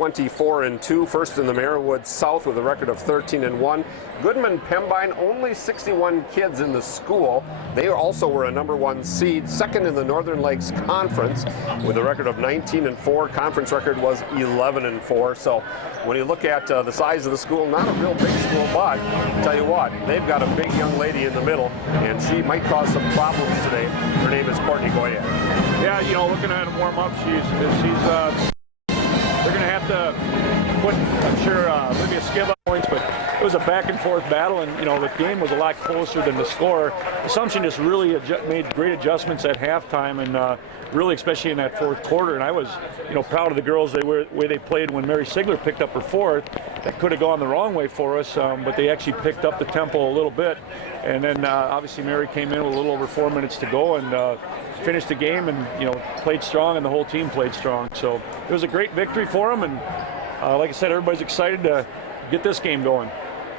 24-2, first in the Marywood South with a record of 13-1. Goodman-Pembine, only 61 kids in the school. They also were a #1 seed, second in the Northern Lakes Conference with a record of 19-4. Conference record was 11-4. So when you look at the size of the school, not a real big school, but I'll tell you what, they've got a big young lady in the middle, and she might cause some problems today. Her name is Courtney Goya. Yeah, you know, looking at him warm up, they're going to have to put, I'm sure, maybe a skid on points, but it was a back and forth battle, and you know, the game was a lot closer than the score. Assumption just really made great adjustments at halftime, and really, especially in that fourth quarter. And I was, you know, proud of the girls, the way they played when Mary Sigler picked up her fourth. That could have gone the wrong way for us, but they actually picked up the tempo a little bit. And then obviously Mary came in with a little over 4 minutes to go and finished the game, and you know, played strong, and the whole team played strong. So it was a great victory for them, and like I said, everybody's excited to get this game going.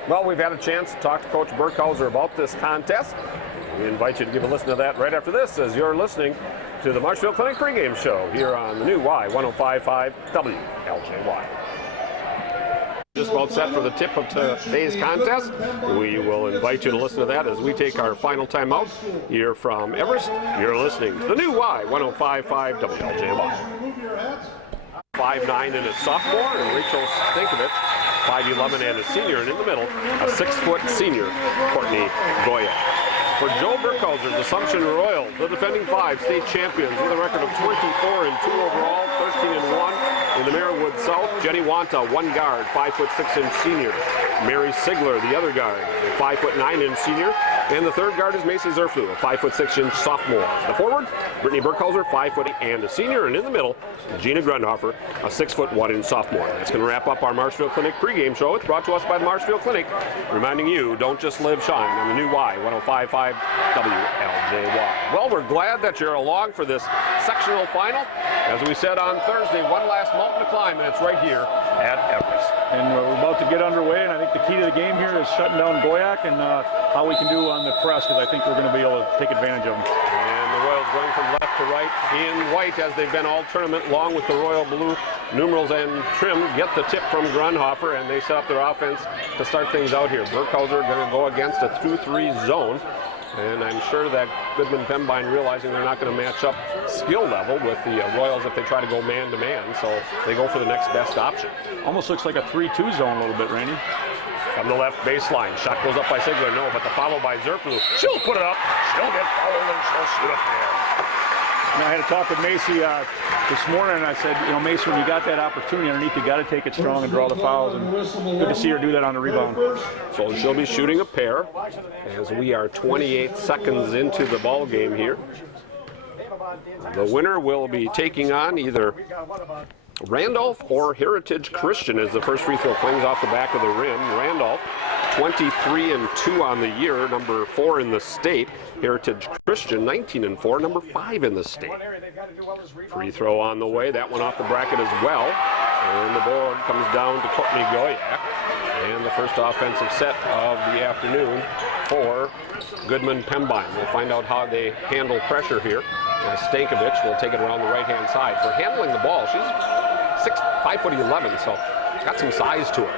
Well, we've had a chance to talk to Coach Burkhauser about this contest. We invite you to give a listen to that right after this, as you're listening to the Marshfield Clinic pregame show here on the new Y105.5 WLJY. Just about set for the tip of today's contest. We will invite you to listen to that as we take our final time out here from Everest. You're listening to the new Y105.5 WLJY. 5'9" and a sophomore, and Rachel Stankovic, 5'11" and a senior, and in the middle, a 6-foot senior, Courtney Goya. For Joe Burkhauser's Assumption Royals, the defending 5 state champions with a record of 24-2 overall, 13-1 in the Marywood South. Jenny Wanta, 1 guard, 5'6" senior. Mary Sigler, the other guard, 5'9" senior. And the third guard is Macy Zerflu, a 5'6" sophomore. The forward, Brittany Burkhauser, 5'8" and a senior. And in the middle, Gina Grundhofer, a 6'1" sophomore. That's going to wrap up our Marshfield Clinic pregame show. It's brought to us by the Marshfield Clinic, reminding you, don't just live, shine on the new Y105.5 WLJY. Well, we're glad that you're along for this sectional final. As we said on Thursday, one last mountain to climb, and it's right here at Everest. And we're about to get underway, and I think the key to the game here is shutting down Goyak and how we can do on the press, because I think we're going to be able to take advantage of them. And the Royals going from left to right in white, as they've been all tournament, along with the royal blue numerals and trim. Get the tip from Grundhofer, and they set up their offense to start things out here. Burkhauser going to go against a 2-3 zone. And I'm sure that Goodman-Pembine, realizing they're not going to match up skill level with the Royals if they try to go man-to-man, so they go for the next best option. Almost looks like a 3-2 zone a little bit, Randy. From the left baseline, shot goes up by Sigler, no, but the follow by Zerflu. She'll put it up, she'll get fouled, and she'll shoot up there. And I had a talk with Macy this morning, and I said, you know, Macy, when you got that opportunity underneath, you got to take it strong and draw the fouls, and good to see her do that on the rebound. So she'll be shooting a pair as we are 28 seconds into the ball game here. The winner will be taking on either Randolph or Heritage Christian as the first free throw flings off the back of the rim. Randolph, 23-2 on the year, number 4 in the state. Heritage Christian, 19-4, number 5 in the state. Free throw on the way, that one off the bracket as well. And the board comes down to Courtney Goyak. And the first offensive set of the afternoon for Goodman-Pembine. We'll find out how they handle pressure here. Stankovic will take it around the right-hand side. For handling the ball, she's 5'11", so got some size to her.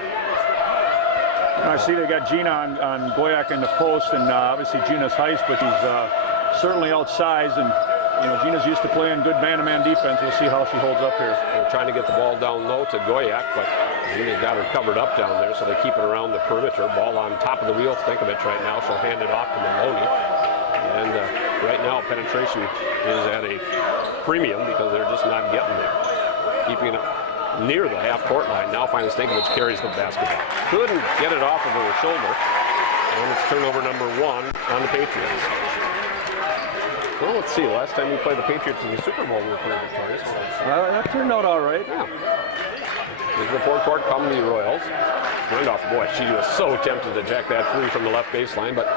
And I see they got Gina on Goyak in the post, and obviously Gina's height, but she's certainly outsized, and you know, Gina's used to playing good man-to-man defense. We'll see how she holds up here. They're trying to get the ball down low to Goyak, but Gina's got her covered up down there, so they keep it around the perimeter. Ball on top of the wheel, Stankovic right now. She'll hand it off to Maloney. And right now, penetration is at a premium because they're just not getting there. Keeping it near the half-court line. Now finally Stankovic carries the basketball. Couldn't get it off of her shoulder. And it's turnover number 1 on the Patriots. Well, let's see. Last time we played the Patriots in the Super Bowl, we were pretty victorious. That turned out all right. Yeah. As the forecourt come the Royals. Randolph, boy, she was so tempted to jack that free from the left baseline, but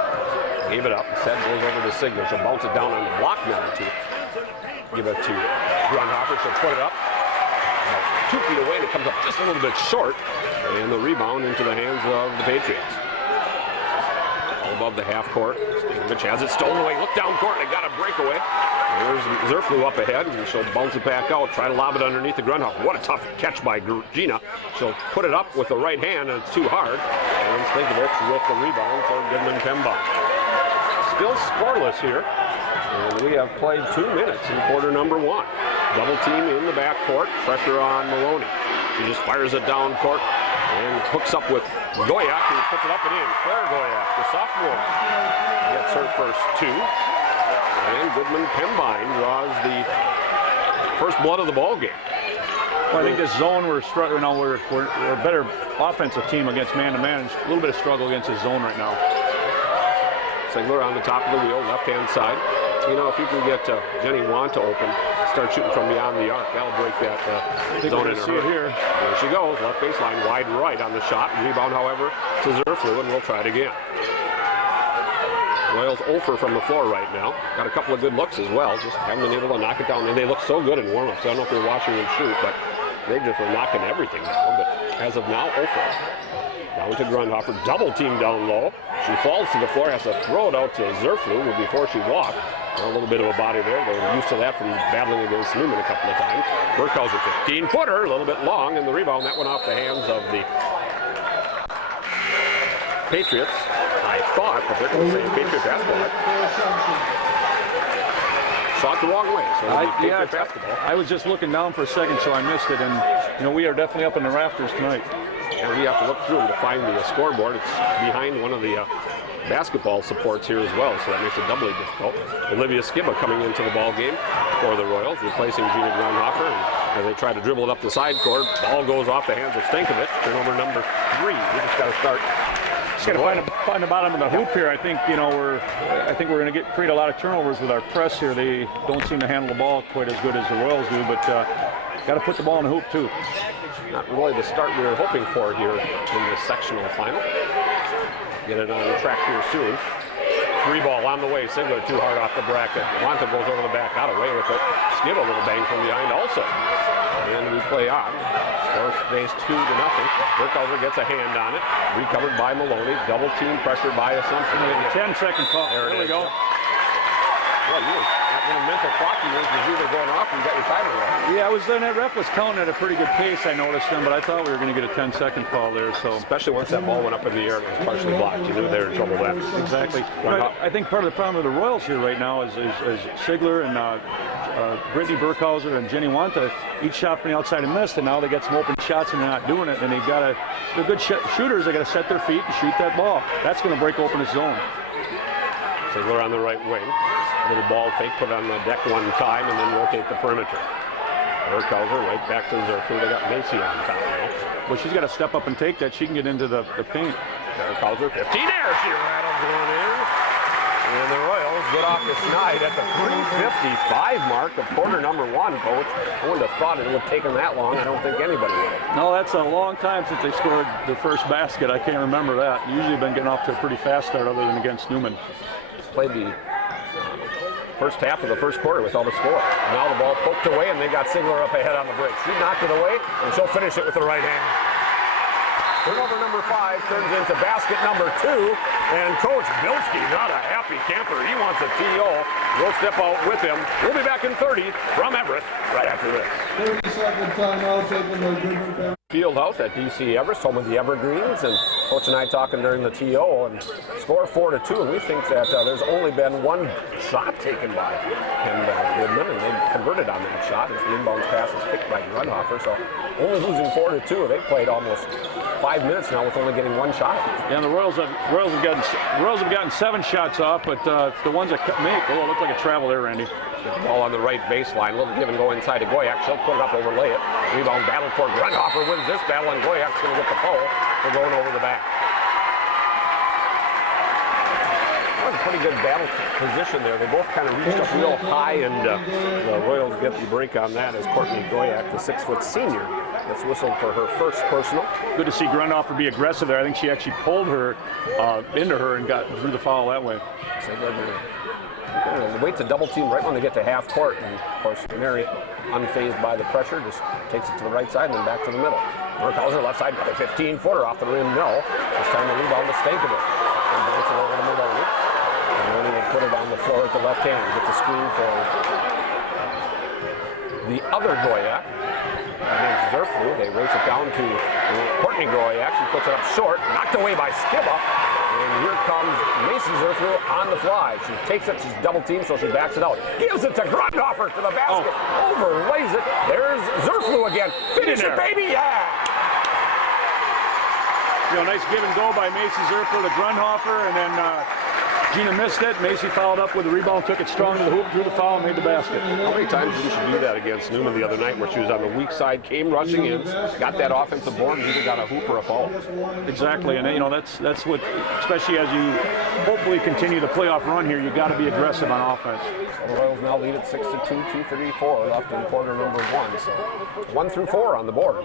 gave it up. Instead goes over to Sigler. She'll bounce it down on the block now to give it to Grundhofer. She'll put it up. 2 feet away, and it comes up just a little bit short. And the rebound into the hands of the Patriots. Above the half court. Stankovic has it stolen away. Look down court. They got a breakaway. There's Zerflew up ahead, and she'll bounce it back out. Try to lob it underneath the Grundhoff. What a tough catch by Gina. She'll put it up with the right hand, and it's too hard. And Stankovic with the rebound for Goodman-Pembine. Still scoreless here. And we have played 2 minutes in quarter number 1. Double team in the backcourt. Pressure on Maloney. She just fires it down court and hooks up with Goyak, who puts it up and in. Claire Goyak, the sophomore, gets her first 2. And Goodman-Pembine draws the first blood of the ball game. Well, I think this zone we're struggling now. We're a better offensive team against man-to-man. A little bit of struggle against the zone right now. Sigler on the top of the wheel, left-hand side. You know, if you can get Jenny Wanta open, start shooting from beyond the arc, that'll break that zone in a hurry. Here. There she goes, left baseline, wide right on the shot. Rebound, however, to Zerflew, and we'll try it again. Royals 0 from the floor right now. Got a couple of good looks as well, just haven't been able to knock it down. And they look so good in warm-ups. I don't know if they're watching them shoot, but they just were knocking everything down. But as of now, 0. Down to Grundhofer, double team down low. She falls to the floor, has to throw it out to Zerflew before she walked. A little bit of a body there. They're used to that from battling against Newman a couple of times. Burkhauser, 15-footer, a little bit long, and the rebound, that went off the hands of the Patriots. I thought, but they're going to say Patriot basketball. Shot the wrong way, so Patriot basketball. I was just looking down for a second, so I missed it, and you know, we are definitely up in the rafters tonight. And we have to look through them to find the scoreboard. It's behind one of the basketball supports here as well, so that makes it doubly difficult. Olivia Skiba coming into the ball game for the Royals, replacing Gina Grundhofer. And as they try to dribble it up the side court, ball goes off the hands of Stankovic. Turnover number 3. We just got to start. Just got to find the bottom of the hoop here. I think we're going to create a lot of turnovers with our press here. They don't seem to handle the ball quite as good as the Royals do, but got to put the ball in the hoop too. Not really the start we were hoping for here in the sectional final. Get it on track here soon. 3 ball on the way. Sigler too hard off the bracket. Wanta goes over the back, got away with it. Skid a little bang from behind also. And we play on. Score stays 2-0. Burkhauser gets a hand on it. Recovered by Maloney. Double team pressure by Assumption. 10-second call. There we go. Well, you were in a mental clock. You were going off and you got your timer wrong. Yeah, that ref was counting at a pretty good pace, I noticed him, but I thought we were going to get a 10-second call there. So especially once that ball went up in the air and it was partially blocked. You knew they were in trouble then. Exactly. I think part of the problem with the Royals here right now is Sigler and Brittany Burkhauser and Jenny Wanta each shot from the outside and missed, and now they got some open shots and they're not doing it. And they're good shooters. They got to set their feet and shoot that ball. That's going to break open the zone. Sigler on the right wing. A little ball fake, put on the deck one time, and then rotate the perimeter. Burkhauser right back to Zerflew. They got Macy on top now. Well, she's got to step up and take that. She can get into the paint. Burkhauser, 15 there. She rattles one in. And the Royals get off the snide at the 3:55 mark of quarter number 1, Coach. I wouldn't have thought it would have taken that long. I don't think anybody would. No, that's a long time since they scored their first basket. I can't remember that. Usually been getting off to a pretty fast start other than against Newman. Played the first half of the first quarter without a score. Now the ball poked away, and they got Sigler up ahead on the break. She knocked it away, and she'll finish it with the right hand. Turnover number 5 turns into basket number 2, and Coach Bilski, not a happy camper. He wants a TO. We'll step out with him. We'll be back in 30 from Everest right after this. 30-second timeout taken by Goodman-Pembine. Fieldhouse at DC Everest, home of the Evergreens, and Coach and I talking during the TO, and score 4-2, and we think that there's only been 1 shot taken by Goodman, and they converted on that shot as the inbound pass is kicked by Grundhofer, so only losing 4-2. They played almost 5 minutes now with only getting 1 shot. Yeah, and the Royals have gotten 7 shots off, but the ones that make, it looked like a travel there, Randy. Get the ball on the right baseline. A little give and go inside to Goyak. She'll put it up, overlay it. Rebound battle for Grundhofer wins this battle, and Goyak's going to get the foul for going over the back. That was a pretty good battle position there. They both kind of reached up real high, and the Royals get the break on that as Courtney Goyak, the 6-foot senior, gets whistled for her first personal. Good to see Grundhofer be aggressive there. I think she actually pulled her into her and drew the foul that way. So wait to double team right when they get to half court, and of course Mary, unfazed by the pressure, just takes it to the right side and then back to the middle. Burkhauser left side, got a 15-footer off the rim, no. This time the rebound to Stankovic. And bounce it over the middle She'll put it on the floor with the left hand. Gets a screen for the other Goyak. Against Zerflu. They race it down to Courtney Goyak. She puts it up short. Knocked away by Skiba. And here comes Macy Zerflu on the fly. She takes it. She's double teamed, so she backs it out. Gives it to Grundhofer to the basket. Overlays it. There's Zerflu again. Finish it, baby. Yeah. You know, nice give and go by Macy Zerflu to Grundhofer, and then Gina missed it. Macy fouled up with the rebound, took it strong to the hoop, drew the foul, and made the basket. How many times did she do that against Newman the other night, where she was on the weak side, came rushing in, got that offensive board, and either got a hoop or a foul? Exactly, and you know that's what, especially as you hopefully continue the playoff run here, you got to be aggressive on offense. The Royals now lead at 6-2, 2:34 left in quarter number 1. So 1 through 4 on the board.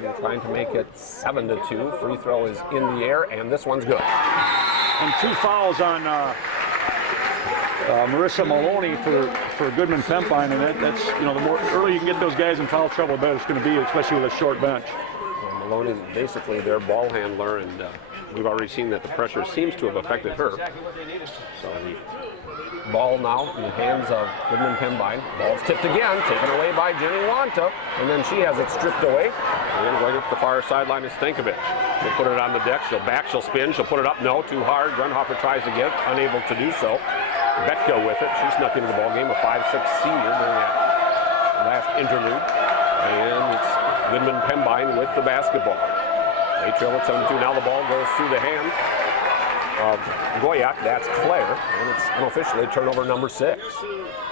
They're trying to make it 7-2. Free throw is in the air, and this one's good. And 2 fouls on Marissa Maloney for Goodman-Pembine, and that's, you know, the more early you can get those guys in foul trouble, the better it's going to be, especially with a short bench. And Maloney is basically their ball handler, and we've already seen that the pressure seems to have affected her. So the ball now in the hands of Goodman-Pembine. Ball's tipped again, taken away by Jenny Wanta, and then she has it stripped away. And going up the far sideline is Stankovic. She'll put it on the deck, she'll back, she'll spin, she'll put it up, no, too hard. Grundhofer tries to get it, unable to do so. Betka with it, she snuck into the ball game, a 5'6" senior during that last interlude. And it's Goodman-Pembine with the basketball. They trail at 7-2, now the ball goes through the hands of Goyak, that's Claire, and it's unofficially turnover number 6.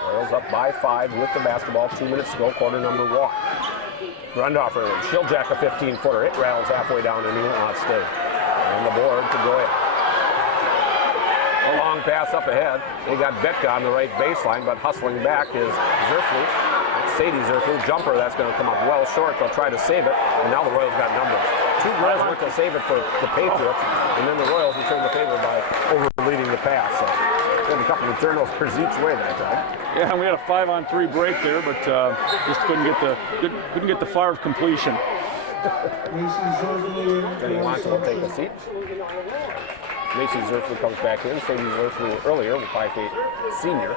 Royals up by 5 with the basketball, 2 minutes to go, quarter number 1. Grundhofer, she'll jack a 15-footer. It rattles halfway down and he will not stay. On the board to Goyak. A long pass up ahead. They got Betka on the right baseline, but hustling back is Zerflu. That's Sadie Zerflu. Jumper, that's going to come up well short. They'll try to save it, and now the Royals got numbers. 2 Royals went to save it for the Patriots, and then the Royals returned the favor by over-leading the pass. So they had a couple of turnovers each way that time. Yeah, and we had a 5-on-3 break there, but just couldn't get the fire of completion. Jenny Wanta will take a seat. Macy Zerflu comes back in. Sadie Zerflu earlier, with 5'8" senior.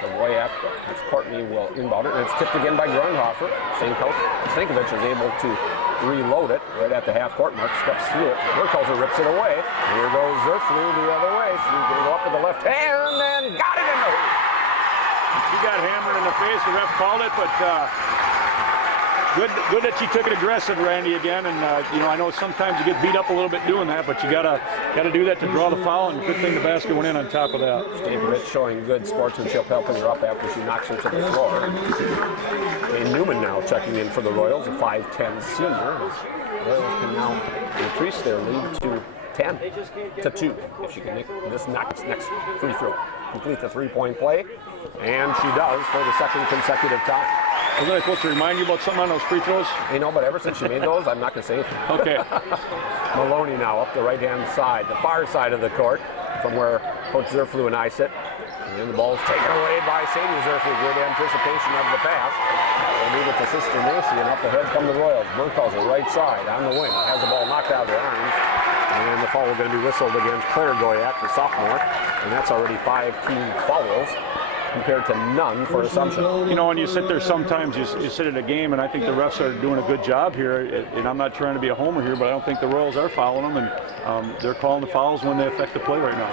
So Goyak, that's Courtney, will inbound it, and it's tipped again by Grundhofer. Stankovic is able to reload it right at the half-court mark, steps through it. Burkhalter rips it away. Here goes Zerflu the other way. She's going to go up with the left hand and got it in the hoop. She got hammered in the face. The ref called it, but good that she took it aggressive, Randy, again. And you know, I know sometimes you get beat up a little bit doing that, but you gotta do that to draw the foul. And good thing the basket went in on top of that. Stankovic showing good sportsmanship, helping her up after she knocks her to the floor. And Newman now checking in for the Royals, a 5'10" senior. The Royals can now increase their lead to 10-2 if she can make this next free throw. Complete the three-point play, and she does for the second consecutive time. Was I supposed to remind you about something on those free throws? You know, but ever since she made those, I'm not going to say anything. Okay. Maloney now up the right-hand side, the far side of the court, from where Coach Zerflu and I sit. And the ball's taken away by Sadie Zerflu. Good anticipation of the pass. They'll leave it to Sister Macy, and up ahead come the Royals. Burkhalter, right side, on the wing. Has the ball knocked out of their arms. And the foul is going to be whistled against Claire Goyak, the sophomore. And that's already 5 team fouls compared to none for Assumption. You know, when you sit there sometimes, you sit at a game, and I think the refs are doing a good job here. And I'm not trying to be a homer here, but I don't think the Royals are fouling them. And they're calling the fouls when they affect the play right now.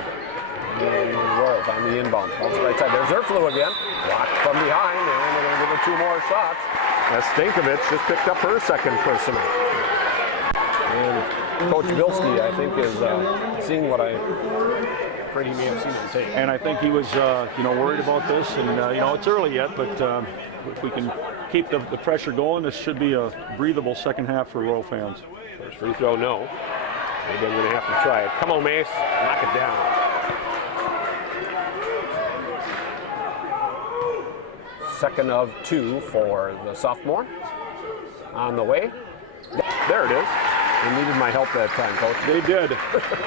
And the Royals on the inbound. Also right side. There's Zerflu again. Blocked from behind, and they're going to give her 2 more shots. As Stankovic just picked up her second personal. And Coach Bilski, I think, is seeing what I'm afraid he may have seen on tape. And I think he was, you know, worried about this. And, you know, it's early yet, but if we can keep the pressure going, this should be a breathable second half for Royal fans. First free throw, no. Maybe I'm going to have to try it. Come on, Mace. Knock it down. Second of 2 for the sophomore. On the way. There it is. They needed my help that time, Coach. They did.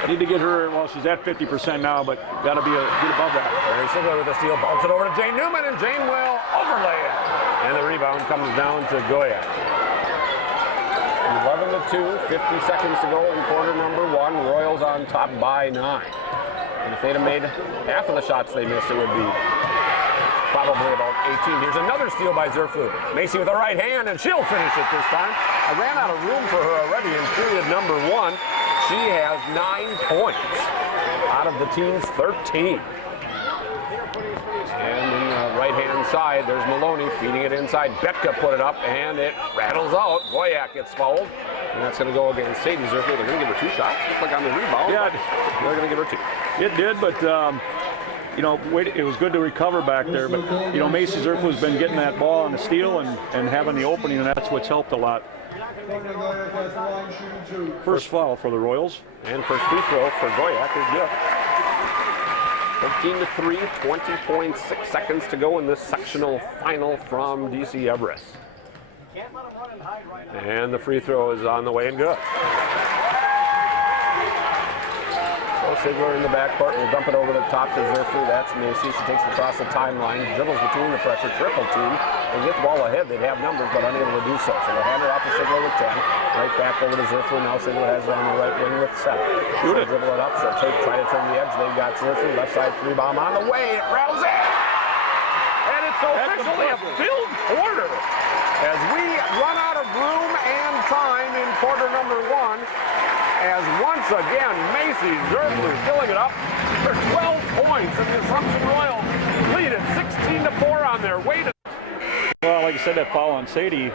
Need to get her, well, she's at 50% now, but got to be get above that. Very similar with the steal. Bumps it over to Jane Newman, and Jane will overlay it. And the rebound comes down to Goyak. 11-2 2, 50 seconds to go in quarter number 1. Royals on top by 9. And if they'd have made half of the shots they missed, it would be probably about 18. Here's another steal by Zerflu. Macy with a right hand, and she'll finish it this time. I ran out of room for her already in period number 1. She has 9 points out of the team's 13. And in the right-hand side, there's Maloney feeding it inside. Betka put it up, and it rattles out. Goyak gets fouled, and that's going to go against Sadie Zerflu. They're going to give her 2 shots. Looks like on the rebound. Yeah, they're going to give her 2. It did, but you know, it was good to recover back there. But you know, Macy Zerflu's been getting that ball on the steal and having the opening, and that's what's helped a lot. First foul for the Royals. And first free throw for Goyak is good. 13-3, 20.6 seconds to go in this sectional final from DC Everest. And the free throw is on the way and good. So Sigler in the backcourt will dump it over the top to Zerflu. That's Macy. She takes it across the timeline, dribbles between the pressure, triple team. They get the ball ahead. They'd have numbers, but unable to do so. So they'll hand it off to Sigler with 10. Right back over to Zerflu. Now Sigler has it on the right wing with 7. Shoot it. Dribble it up. She'll try to turn the edge. They've got Zerflu. Left side 3-bomb on the way. It rattles in. And it's officially a filled quarter as we run out of room and time in quarter number 1. As once again, Macy Zerflu filling it up for 12 points, and the Assumption Royals lead at 16-4 on their way to. Well, like I said, that foul on Sadie,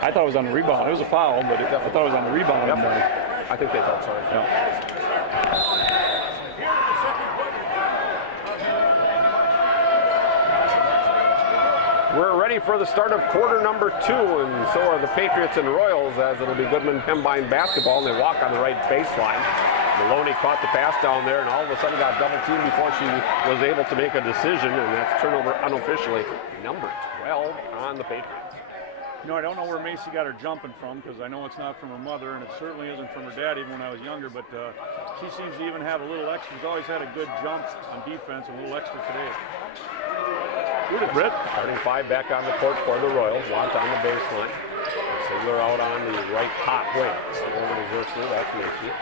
I thought it was on the rebound. It was a foul, but I thought it was on the rebound. I think they thought so. Yeah. We're ready for the start of quarter number 2, and so are the Patriots and Royals, as it'll be Goodman-Pembine basketball, and they walk on the right baseline. Maloney caught the pass down there and all of a sudden got double teamed before she was able to make a decision, and that's turnover unofficially number 12 on the Patriots. You know, I don't know where Macy got her jumping from, because I know it's not from her mother, and it certainly isn't from her dad, even when I was younger, but she seems to even have a little extra. She's always had a good jump on defense, a little extra today. Shoot it, Britt. Starting 5 back on the court for the Royals. Want on the baseline. Sigler out on the right top wing. Over to Zerflu, that's Macy.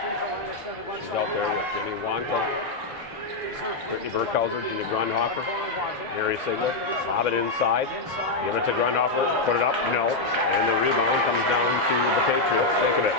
She's out there with Jenny Wanta, Brittany Burkhauser, Gina Grundhofer, Mary Sigler. Lob it inside. Give it to Grundhofer. Put it up. No. And the rebound comes down to the Patriots. Think of it.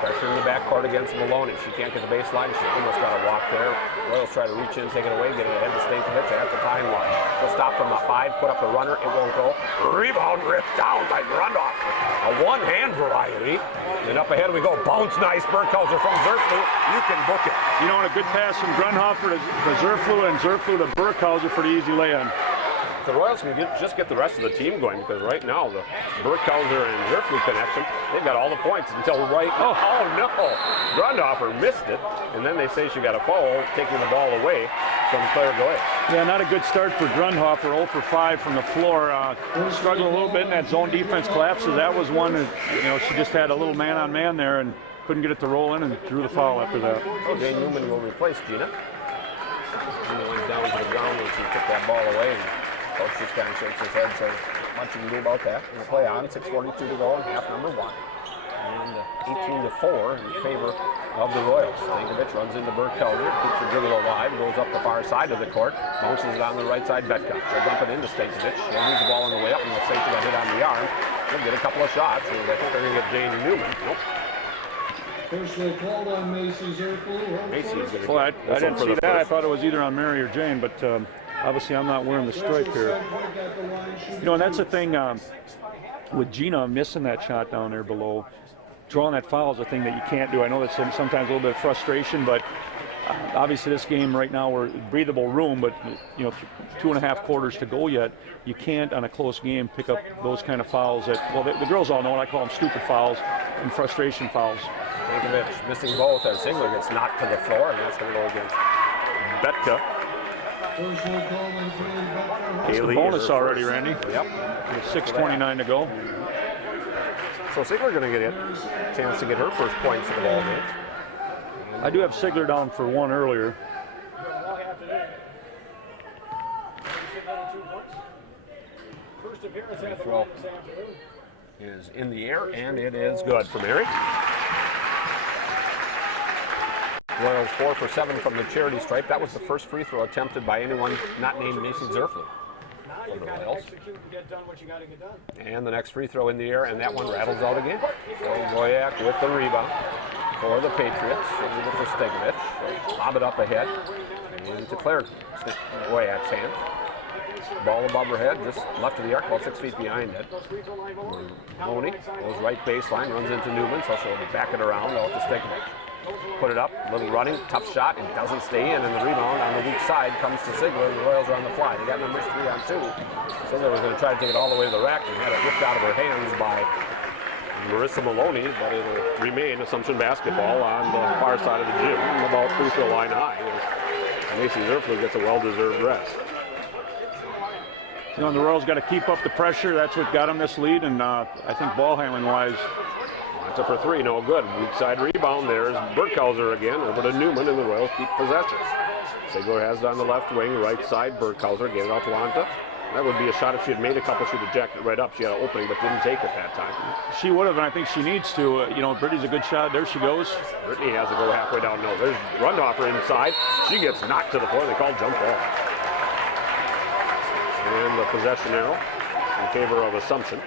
Pressure in the backcourt against Maloney. She can't get the baseline. She almost got a walk there. Royals try to reach in, take it away, get it ahead to Stankovic at the timeline. She'll stop from the 5, put up the runner. It won't go. Rebound ripped down by Grundhofer. A one-hand variety. And up ahead we go. Bounce nice. Burkhauser from Zerflu. You can book it. You know, and a good pass from Grundhofer to Zerflu, and Zerflu to Burkhauser for the easy lay-in. The Royals can just get the rest of the team going, because right now the Burkhauser and Zerflu connection, they've got all the points until right now. Oh no! Grundhofer missed it, and then they say she got a foul, taking the ball away from Claire Goy. Yeah, not a good start for Grundhofer. 0 for 5 from the floor. Struggling a little bit in that zone defense collapses. That was one that, you know, she just had a little man-on-man there and couldn't get it to roll in and drew the foul after that. Oh, Jane Newman will replace Gina. Gina went down to the ground when she took that ball away. And Coach just kind of shakes his head, says, much you can do about that. We'll play on, 6:42 to go in half number 1. And 18-4 in favor of the Royals. Stankovic runs into Burkhauser, keeps her dribble alive, goes up the far side of the court, bounces it on the right side, Betka. She'll dump it into Stankovic. She'll lose the ball on the way up, and let's say she got hit on the arm. She'll get a couple of shots, and I think they're going to get Jane Newman. Nope. Personal called on Macy Zerflu. Macy's going to Well, I didn't see that. I thought it was either on Mary or Jane, but obviously I'm not wearing the stripe here. You know, and that's the thing with Gina missing that shot down there below. Drawing that foul is a thing that you can't do. I know that's sometimes a little bit of frustration, but obviously this game right now we're breathable room, but you know, 2.5 quarters to go yet. You can't on a close game pick up those kind of fouls that, well, the girls all know, and I call them stupid fouls and frustration fouls. Stankovic missing both as Sigler gets knocked to the floor, and that's going to go against Betka. It's the bonus already, Randy. Yep. 6:29 to go. So Sigler going to get a chance to get her first points of the ball game. I do have Sigler down for 1 earlier. is in the air, and it is good for Mary. Royals 4 for 7 from the charity stripe. That was the first free throw attempted by anyone not named Macy Zerflu for the Royals. And the next free throw in the air, and that one rattles out again. So Goyak with the rebound for the Patriots. Over for Stegovich. Lob it up ahead into Claire Goyak's hand. Ball above her head, just left of the arc, about 6 feet behind it. Maloney goes right baseline, runs into Newman, so she'll back it around out to Stegovich. Put it up, little running, tough shot, it doesn't stay in, and the rebound on the weak side comes to Sigler. The Royals are on the fly. They got numbers 3 on 2. Sigler was going to try to take it all the way to the rack and had it ripped out of her hands by Marissa Maloney, but it'll remain Assumption basketball on the far side of the gym, about free throw line high. Macy Zerflu gets a well-deserved rest. You know, the Royals got to keep up the pressure. That's what got them this lead, and I think ball handling wise. That's up for 3, no good. Weak side rebound. There's Burkhauser again over to Newman, and the Royals keep possession. Sigler has it on the left wing, right side. Burkhauser gave it out to Wanta. That would be a shot if she had made a couple. She'd have jacked it right up. She had an opening, but didn't take it that time. She would have, and I think she needs to. You know, Brittany's a good shot. There she goes. Brittany has to go halfway down. No, there's Rundhofer inside. She gets knocked to the floor. They call jump ball. And the possession arrow in favor of Assumption.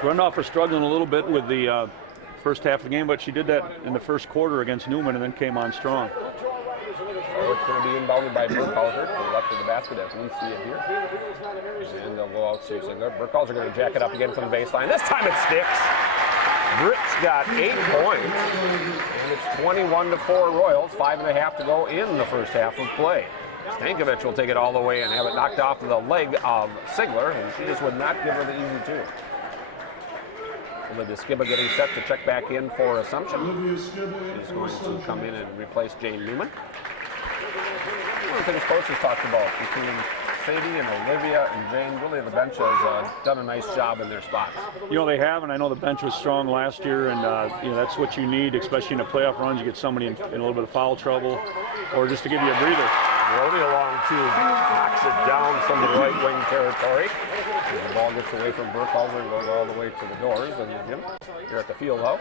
Rundhofer struggling a little bit with the first half of the game, but she did that in the first quarter against Newman and then came on strong. So it's going to be inbounded by Burkhauser to the left of the basket as we see it here. And they'll go out to Sigler. Burkhauser going to jack it up again from the baseline. This time it sticks. Britt's got 8 points, and it's 21-4 Royals, 5.5 to go in the first half of play. Stankovic will take it all the way and have it knocked off the leg of Sigler, and she just would not give her the easy 2. Olivia Skiba getting set to check back in for Assumption. She's going to come in and replace Jane Newman. One of the things coaches talked about between Sadie and Olivia and Jane, really the bench has done a nice job in their spots. You know, they have, and I know the bench was strong last year, and you know, that's what you need, especially in the playoff runs. You get somebody in a little bit of foul trouble, or just to give you a breather. Brody along too, knocks it down from the right wing territory. The ball gets away from Burkhauser and goes all the way to the doors in the gym here at the field house.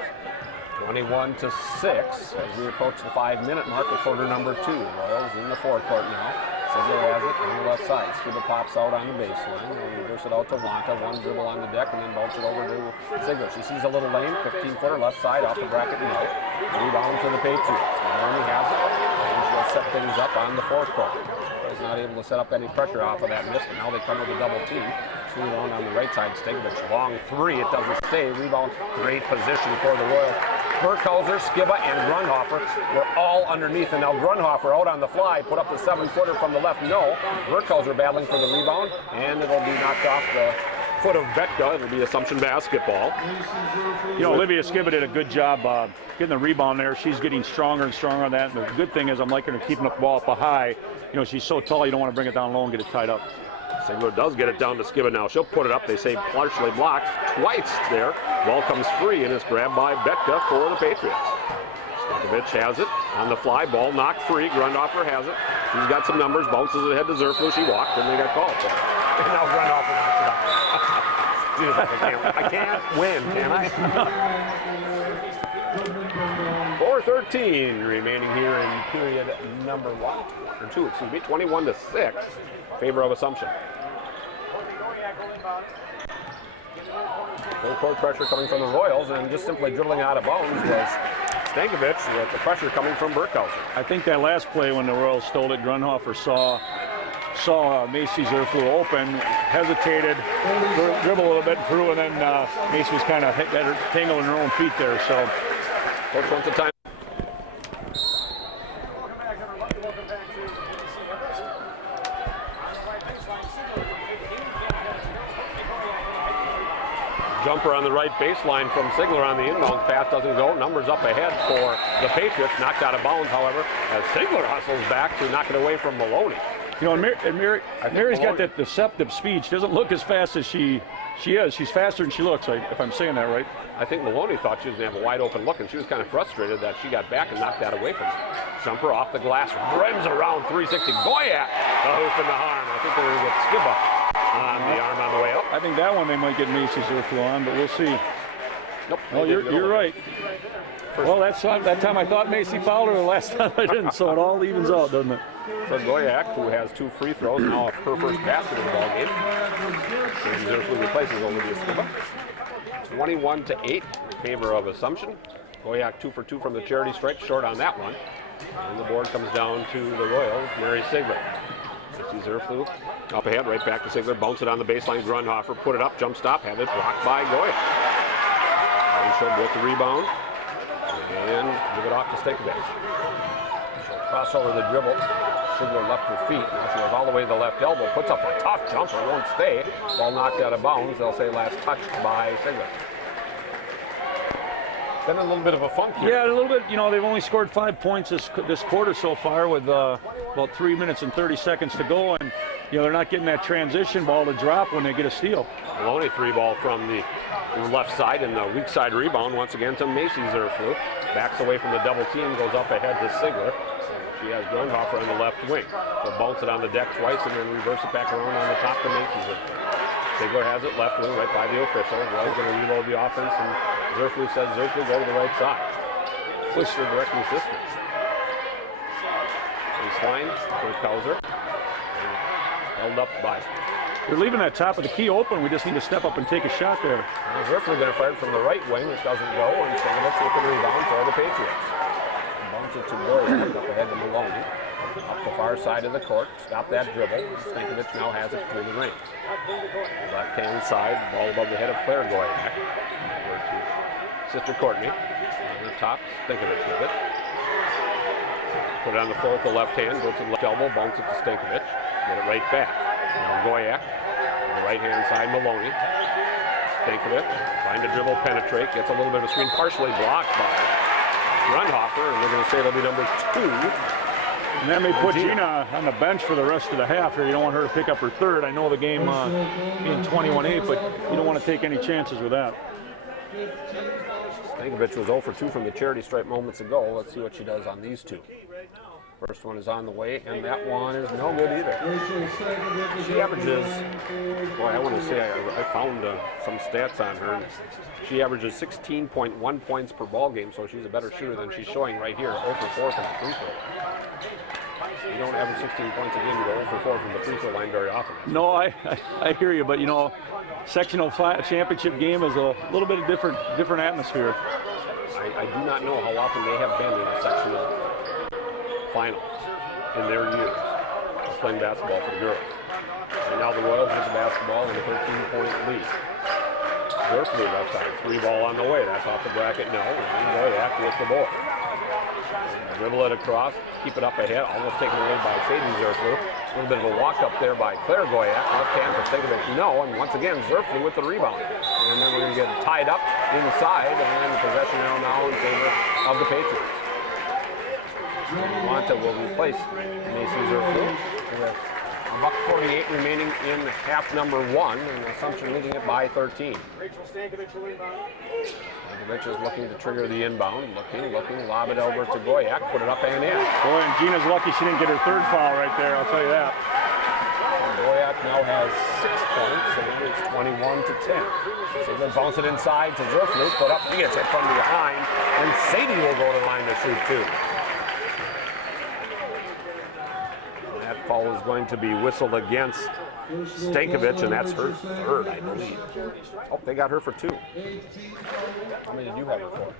21-6 as we approach the 5-minute mark of quarter number 2. Royals in the forecourt now. Sigler has it on the left side. Skiba pops out on the baseline. They'll reverse it out to Wanta. One dribble on the deck and then bounce it over to Sigler. She sees a little lane, 15-footer left side off the bracket and out. Rebound to the Patriots. Maloney has it. And she'll set things up on the forecourt. Was not able to set up any pressure off of that miss, but now they come with a double team. Rebound on the right side. Stegovich long 3. It doesn't stay. Rebound. Great position for the Royals. Burkhauser, Skiba, and Grunhofer were all underneath. And now Grunhofer out on the fly, put up the 7-footer from the left. No. Burkhauser battling for the rebound, and it'll be knocked off the foot of Betka. It'll be Assumption basketball. You know, Olivia Skiba did a good job getting the rebound there. She's getting stronger and stronger on that. And the good thing is I'm liking her keeping the ball up high. You know, she's so tall, you don't want to bring it down low and get it tied up. Sigler does get it down to Skiba now. She'll put it up. They say partially blocked twice there. Ball comes free and is grabbed by Betka for the Patriots. Stankovic has it on the fly. Ball knocked free. Grunhofer has it. She's got some numbers. Bounces it ahead to Zerflu. She walked and they got called for it. And now Grunhofer knocks it up. I can't win, can I? 4:13 remaining here in period number 2, 21-6. Favor of Assumption. Full court pressure coming from the Royals, and just simply dribbling out of bounds was Stankovic with the pressure coming from Burkhauser. I think that last play when the Royals stole it, Grunhofer saw Macy Zerflu open, hesitated, dribbled a little bit through, and then Macy was kind of tangled in her own feet there. So, coach wants a time. Jumper on the right baseline from Sigler on the inbound pass doesn't go. Numbers up ahead for the Patriots. Knocked out of bounds, however, as Sigler hustles back to knock it away from Maloney. You know, Mary's got that deceptive speed. She doesn't look as fast as she is. She's faster than she looks, if I'm saying that right. I think Maloney thought she was going to have a wide open look, and she was kind of frustrated that she got back and knocked that away from her. Jumper off the glass, rims around 360. Goyak, the hoop in the arm. I think they're going to get Skiba on the arm on the way up. I think that one they might get Macy Zerflu on, but we'll see. Nope. Oh, you're right. Well, that time I thought Macy fouled her, the last time I didn't, so it all evens out, doesn't it? For Goyak, who has 2 free throws, now her first basket in the ball game. And Zerflu replaces Olivia Skiba. 21-8 in favor of Assumption. Goyak 2 for 2 from the charity stripe, short on that one. And the board comes down to the Royals, Mary Sigler. Misty Zerflu up ahead, right back to Sigler, bounce it on the baseline. Grunhofer put it up, jump stop, have it blocked by Goyak. And she'll get the rebound and give it off to Stankovic. She'll cross over the dribble. Sigler left her feet. Now she goes all the way to the left elbow, puts up a tough jumper, won't stay. Ball knocked out of bounds. They'll say last touched by Sigler. Been a little bit of a funk here. Yeah, a little bit. You know, they've only scored 5 points this quarter so far with about 3 minutes and 30 seconds to go, and you know they're not getting that transition ball to drop when they get a steal. Maloney 3-ball from the left side, and the weak side rebound once again to Macy Zerflu. Backs away from the double team, goes up ahead to Sigler. She has Grunhofer on the left wing. They'll bounce it on the deck twice and then reverse it back around on the top to Macy Zerflu. Sigler has it left wing right by the official. Wells going to reload the offense, and Zerflu says Zerflu go to the right side. Switch the directing assistants. Baseline for Kauser. Held up by. They're leaving that top of the key open. We just need to step up and take a shot there. Zerflu going to fire from the right wing, which doesn't go, and Stankovic with the rebound for the Patriots. Bumps it to Boyd, up ahead to Maloney. Up the far side of the court, stop that dribble. Stankovic now has it through the ring. Left-hand side, ball above the head of Claire Goyak. Over to Sister Courtney. On the top, Stankovic with it. Put it on the floor with the left hand, go to the left elbow, bounce it to Stankovic. Get it right back. Now Goyak. On the right-hand side, Maloney. Stankovic trying to dribble, penetrate, gets a little bit of a screen, partially blocked by Grunhofer, and they're going to say it'll be number 2. And that may put Gina on the bench for the rest of the half here. You don't want her to pick up her third. I know the game being 21-8, but you don't want to take any chances with that. Stankovic was 0 for 2 from the charity stripe moments ago. Let's see what she does on these 2. First one is on the way, and that one is no good either. She averages, boy, I want to say I found some stats on her. She averages 16.1 points per ball game, so she's a better shooter than she's showing right here. 0 for 4 from the free throw. You don't average 16 points a game, you go 0 for 4 from the free throw line very often. No, I hear you, but you know, sectional championship game is a little bit of different atmosphere. I do not know how often they have been in a sectional final in their years of playing basketball for the girls. And now the Royals have the basketball in a 13-point lead. Zerflu left side, 3-ball on the way. That's off the bracket, no. And Goyak with the ball. Dribble it across, keep it up ahead, almost taken away by Sadie Zerflu. A little bit of a walk up there by Claire Goyak. Left hand for Stankovic, no. And once again, Zerflu with the rebound. And then we're going to get tied up inside, and possession now in favor of the Patriots. Monta will replace Macy Zerflu with $1:48 remaining in half number 1, and Assumption leading it by 13. Stankovic is looking to trigger the inbound, looking, lob it over to Goyak, put it up and in. Boy, and Gina's lucky she didn't get her third foul right there, I'll tell you that. And Goyak now has 6 points, and it's 21-10. So then bounce it inside to Zerflu, put up, he gets it from behind, and Sadie will go to the line to shoot 2. That foul is going to be whistled against Stankovic, and that's her third, I believe. Oh, they got her for 2. How many did you have her for?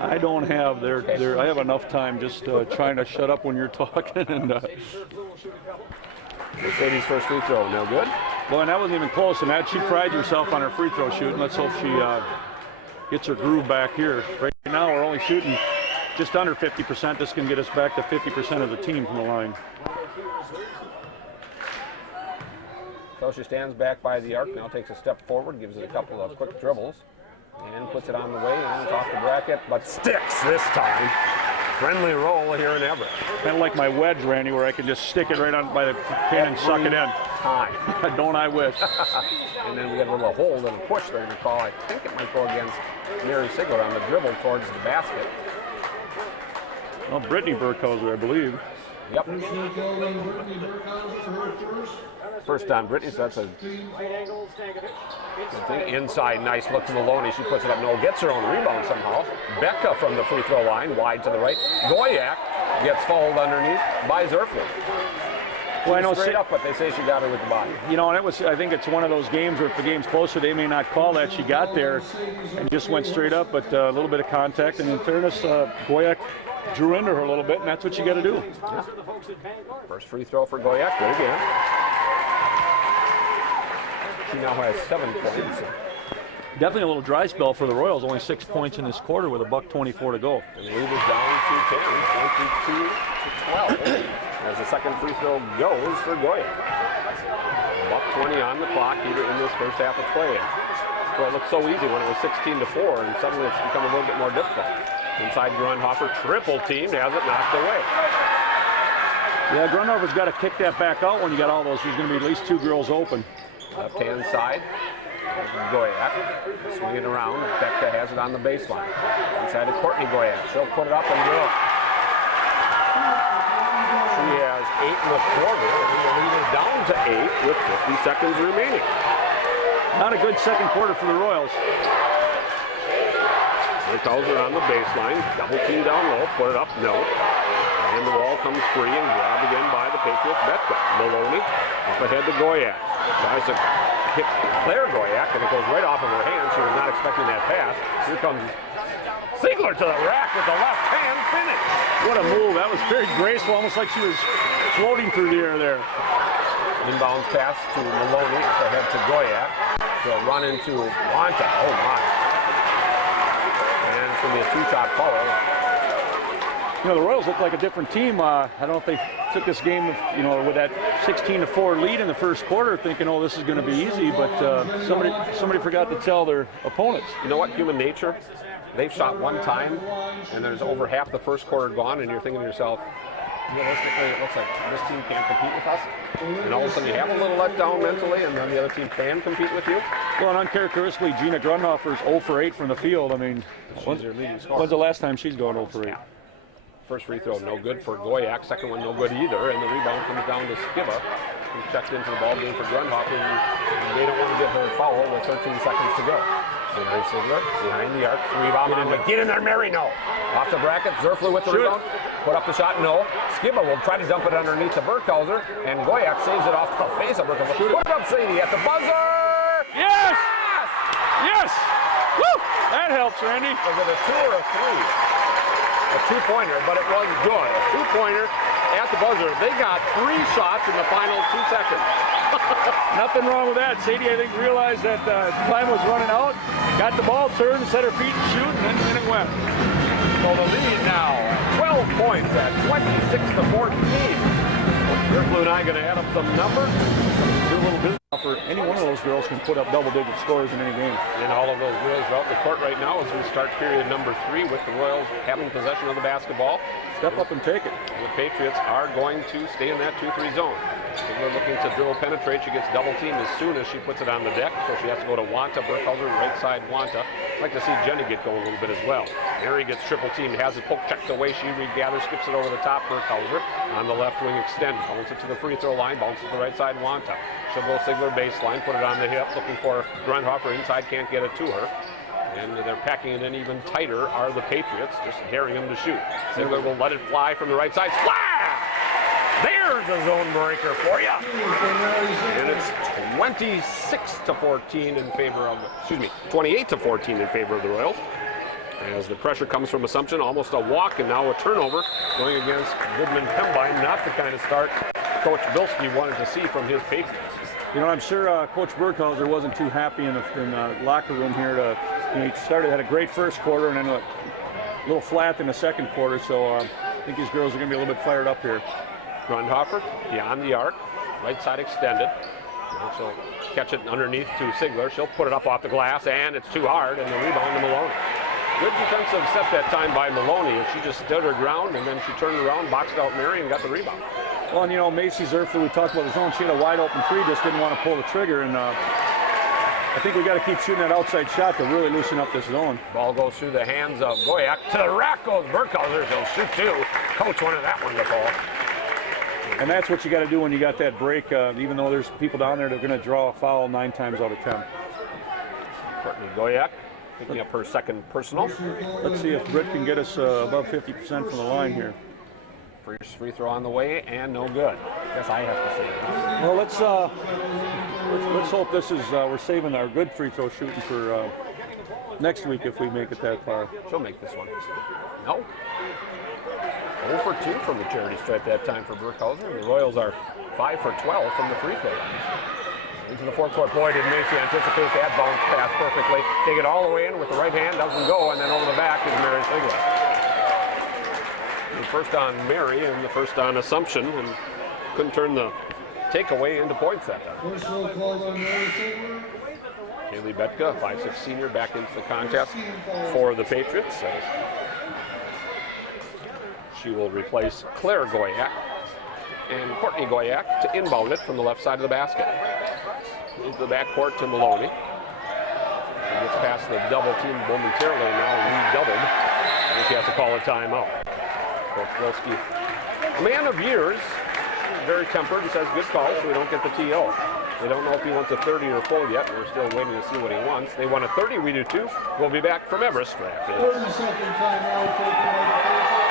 I don't have I have enough time just trying to shut up when you're talking. And Sadie's first free throw, no good. boy, and that wasn't even close. And that she prides herself on her free throw shooting. Let's hope she gets her groove back here. Right now, we're only shooting just under 50%. This can get us back to 50% of the team from the line. So she stands back by the arc, now takes a step forward, gives it a couple of quick dribbles, and puts it on the way, and it's off the bracket, but sticks this time. Friendly roll here in Everett. Kind of like my wedge, Randy, where I can just stick it right on by the pin and suck it in. Time. Don't I wish. And then we get a little hold and a push they're going to call. I think it might go against Mary Sigler on the dribble towards the basket. Well, Brittany Burkhauser, I believe. Yep. Personally called on Brittany Burkhauser, her first. First on Brittany, so that's a good thing. Inside, nice look to Maloney. She puts it up. No, gets her own rebound somehow. Becca from the free throw line, wide to the right. Goyak gets fouled underneath by Zerfler. Well, I know straight up, but they say she got her with the body. You know, and I think it's one of those games where if the game's closer, they may not call that. She got there and just went straight up, but a little bit of contact. And in fairness, Goyak drew into her a little bit, and that's what you got to do. Yeah. First free throw for Goyak, good again. She now has 7 points. Definitely a little dry spell for the Royals. Only 6 points in this quarter with $1:24 to go. And the lead is down to 10, 22 to 12. As the second free throw goes for Goyak. $1:20 on the clock here in this first half of play. Well, it looked so easy when it was 16 to 4, and suddenly it's become a little bit more difficult. Inside Grundhofer, triple teamed, has it knocked away. Yeah, Grundhofer's got to kick that back out when you got all those. There's going to be at least 2 girls open. Left-hand side, Goyak, swing it around. Becca has it on the baseline. Inside to Courtney Goyak. She'll put it up and go. She has 8 in the quarter, and the lead is down to 8 with 50 seconds remaining. Not a good second quarter for the Royals. Burkhauser on the baseline, double team down low, put it up, no. And the ball comes free and grabbed again by the Patriots. Becca. Maloney up ahead to Goyak. Tries to hit Claire Goyak, and it goes right off of her hand. She was not expecting that pass. Here comes Ziegler to the rack with the left hand finish. What a move. That was very graceful, almost like she was floating through the air there. Inbounds pass to Maloney, up ahead to Goyak. She'll run into Wanta. Oh my. And it's going to be a 2-shot foul. You know, the Royals look like a different team. I don't know if they took this game, you know, with that 16-4 lead in the first quarter, thinking, oh, this is going to be easy, but somebody forgot to tell their opponents. You know what? Human nature. They've shot one time, and there's over half the first quarter gone, and you're thinking to yourself, realistically, it looks like this team can't compete with us. And all of a sudden, you have a little letdown mentally, and then the other team can compete with you. Well, and uncharacteristically, Gina Grundhofer's 0 for 8 from the field. I mean, She's their leading scorer. when's the last time she's gone 0 for 8? Yeah. First free throw, no good for Goyak. Second one, no good either. And the rebound comes down to Skiba, who checked into the ball game for Grundhofer. And they don't want to get her foul with 13 seconds to go. Ziegler behind the arc, rebound on the get in there, Marino. Off the bracket, Zerfler with the rebound. Put up the shot, no. Skiba will try to dump it underneath the Burkhauser, and Goyak saves it off the face of Burkhauser. Put it up, Sadie, at the buzzer! Yes! Yes! Woo! That helps, Randy. Was it a 2 or a 3? A 2-pointer, but it was good. A 2-pointer at the buzzer. They got 3 shots in the final 2 seconds. Nothing wrong with that. Sadie, I think, realized that time was running out, got the ball turned, set her feet and shoot, and then it went. So the lead now, 12 points at 26 to 14. Blue and I going to add up some numbers. Do a little business. For any one of those girls can put up double-digit scores in any game. And all of those girls are out the court right now as we start period number 3 with the Royals having possession of the basketball. Step up and take it. The Patriots are going to stay in that 2-3 zone. They're looking to dribble penetrate. She gets double teamed as soon as she puts it on the deck, so she has to go to Wanta. Burkhauser, right side Wanta. I'd like to see Jenny get going a little bit as well. Mary gets triple teamed, has it poke checked away. She regathers, skips it over the top. Burkhauser on the left wing extend. Bounces it to the free throw line, bounces to the right side Wanta. She'll go Ziegler baseline, put it on the hip, looking for Grundhofer inside, can't get it to her. And they're packing it in even tighter are the Patriots, just daring them to shoot. Ziegler will let it fly from the right side. Splash! There's a zone breaker for you. And it's 26 to 14 in favor of, 28 to 14 in favor of the Royals. As the pressure comes from Assumption, almost a walk and now a turnover going against Goodman-Pembine. Not the kind of start Coach Bilski wanted to see from his Patriots. You know, I'm sure Coach Burkhauser wasn't too happy in the locker room here. He had a great first quarter and then a little flat in the second quarter. So I think these girls are going to be a little bit fired up here. Grundhofer beyond the arc, right side extended. She'll catch it underneath to Ziegler. She'll put it up off the glass, and it's too hard, and the rebound to Maloney. Good defensive set that time by Maloney, and she just stood her ground, and then she turned around, boxed out Mary, and got the rebound. Well, and you know, Macy Zerfler, we talked about the zone. She had a wide open three, just didn't want to pull the trigger, and I think we got to keep shooting that outside shot to really loosen up this zone. Ball goes through the hands of Goyak. To the rack goes Burkhauser. He'll shoot two. Coach wanted that one to fall. And that's what you got to do when you got that break, even though there's people down there that are going to draw a foul 9 times out of 10. Courtney Goyak picking up her second personal. Let's see if Britt can get us above 50% from the line here. First free throw on the way, and no good. Guess I have to say it. Well, let's hope this is we're saving our good free throw shooting for next week if we make it that far. She'll make this one. No. 0 for 2 from the charity stripe that time for Burkhauser. The Royals are 5 for 12 from the free throw line. Into the forecourt. Boy, did Macy anticipate that bounce pass perfectly. Take it all the way in with the right hand, doesn't go, and then over the back is Mary Sigler. The first on Mary and the first on Assumption, and couldn't turn the takeaway into points that time. Personal called on Mary Sigler. Kaylee Betka, 5'6" senior, back into the contest for the Patriots. She will replace Claire Goyak and Courtney Goyak to inbound it from the left side of the basket. Into the backcourt to Maloney. She gets past the double team momentarily, now redoubled. And she has to call a timeout. Coach Wilski, a man of years, very tempered and says good call, so we don't get the TO. They don't know if he wants a 30 or full yet. We're still waiting to see what he wants. They want a 30, we do too. We'll be back from Everest right after this. 30-second timeout taken by the Patriots.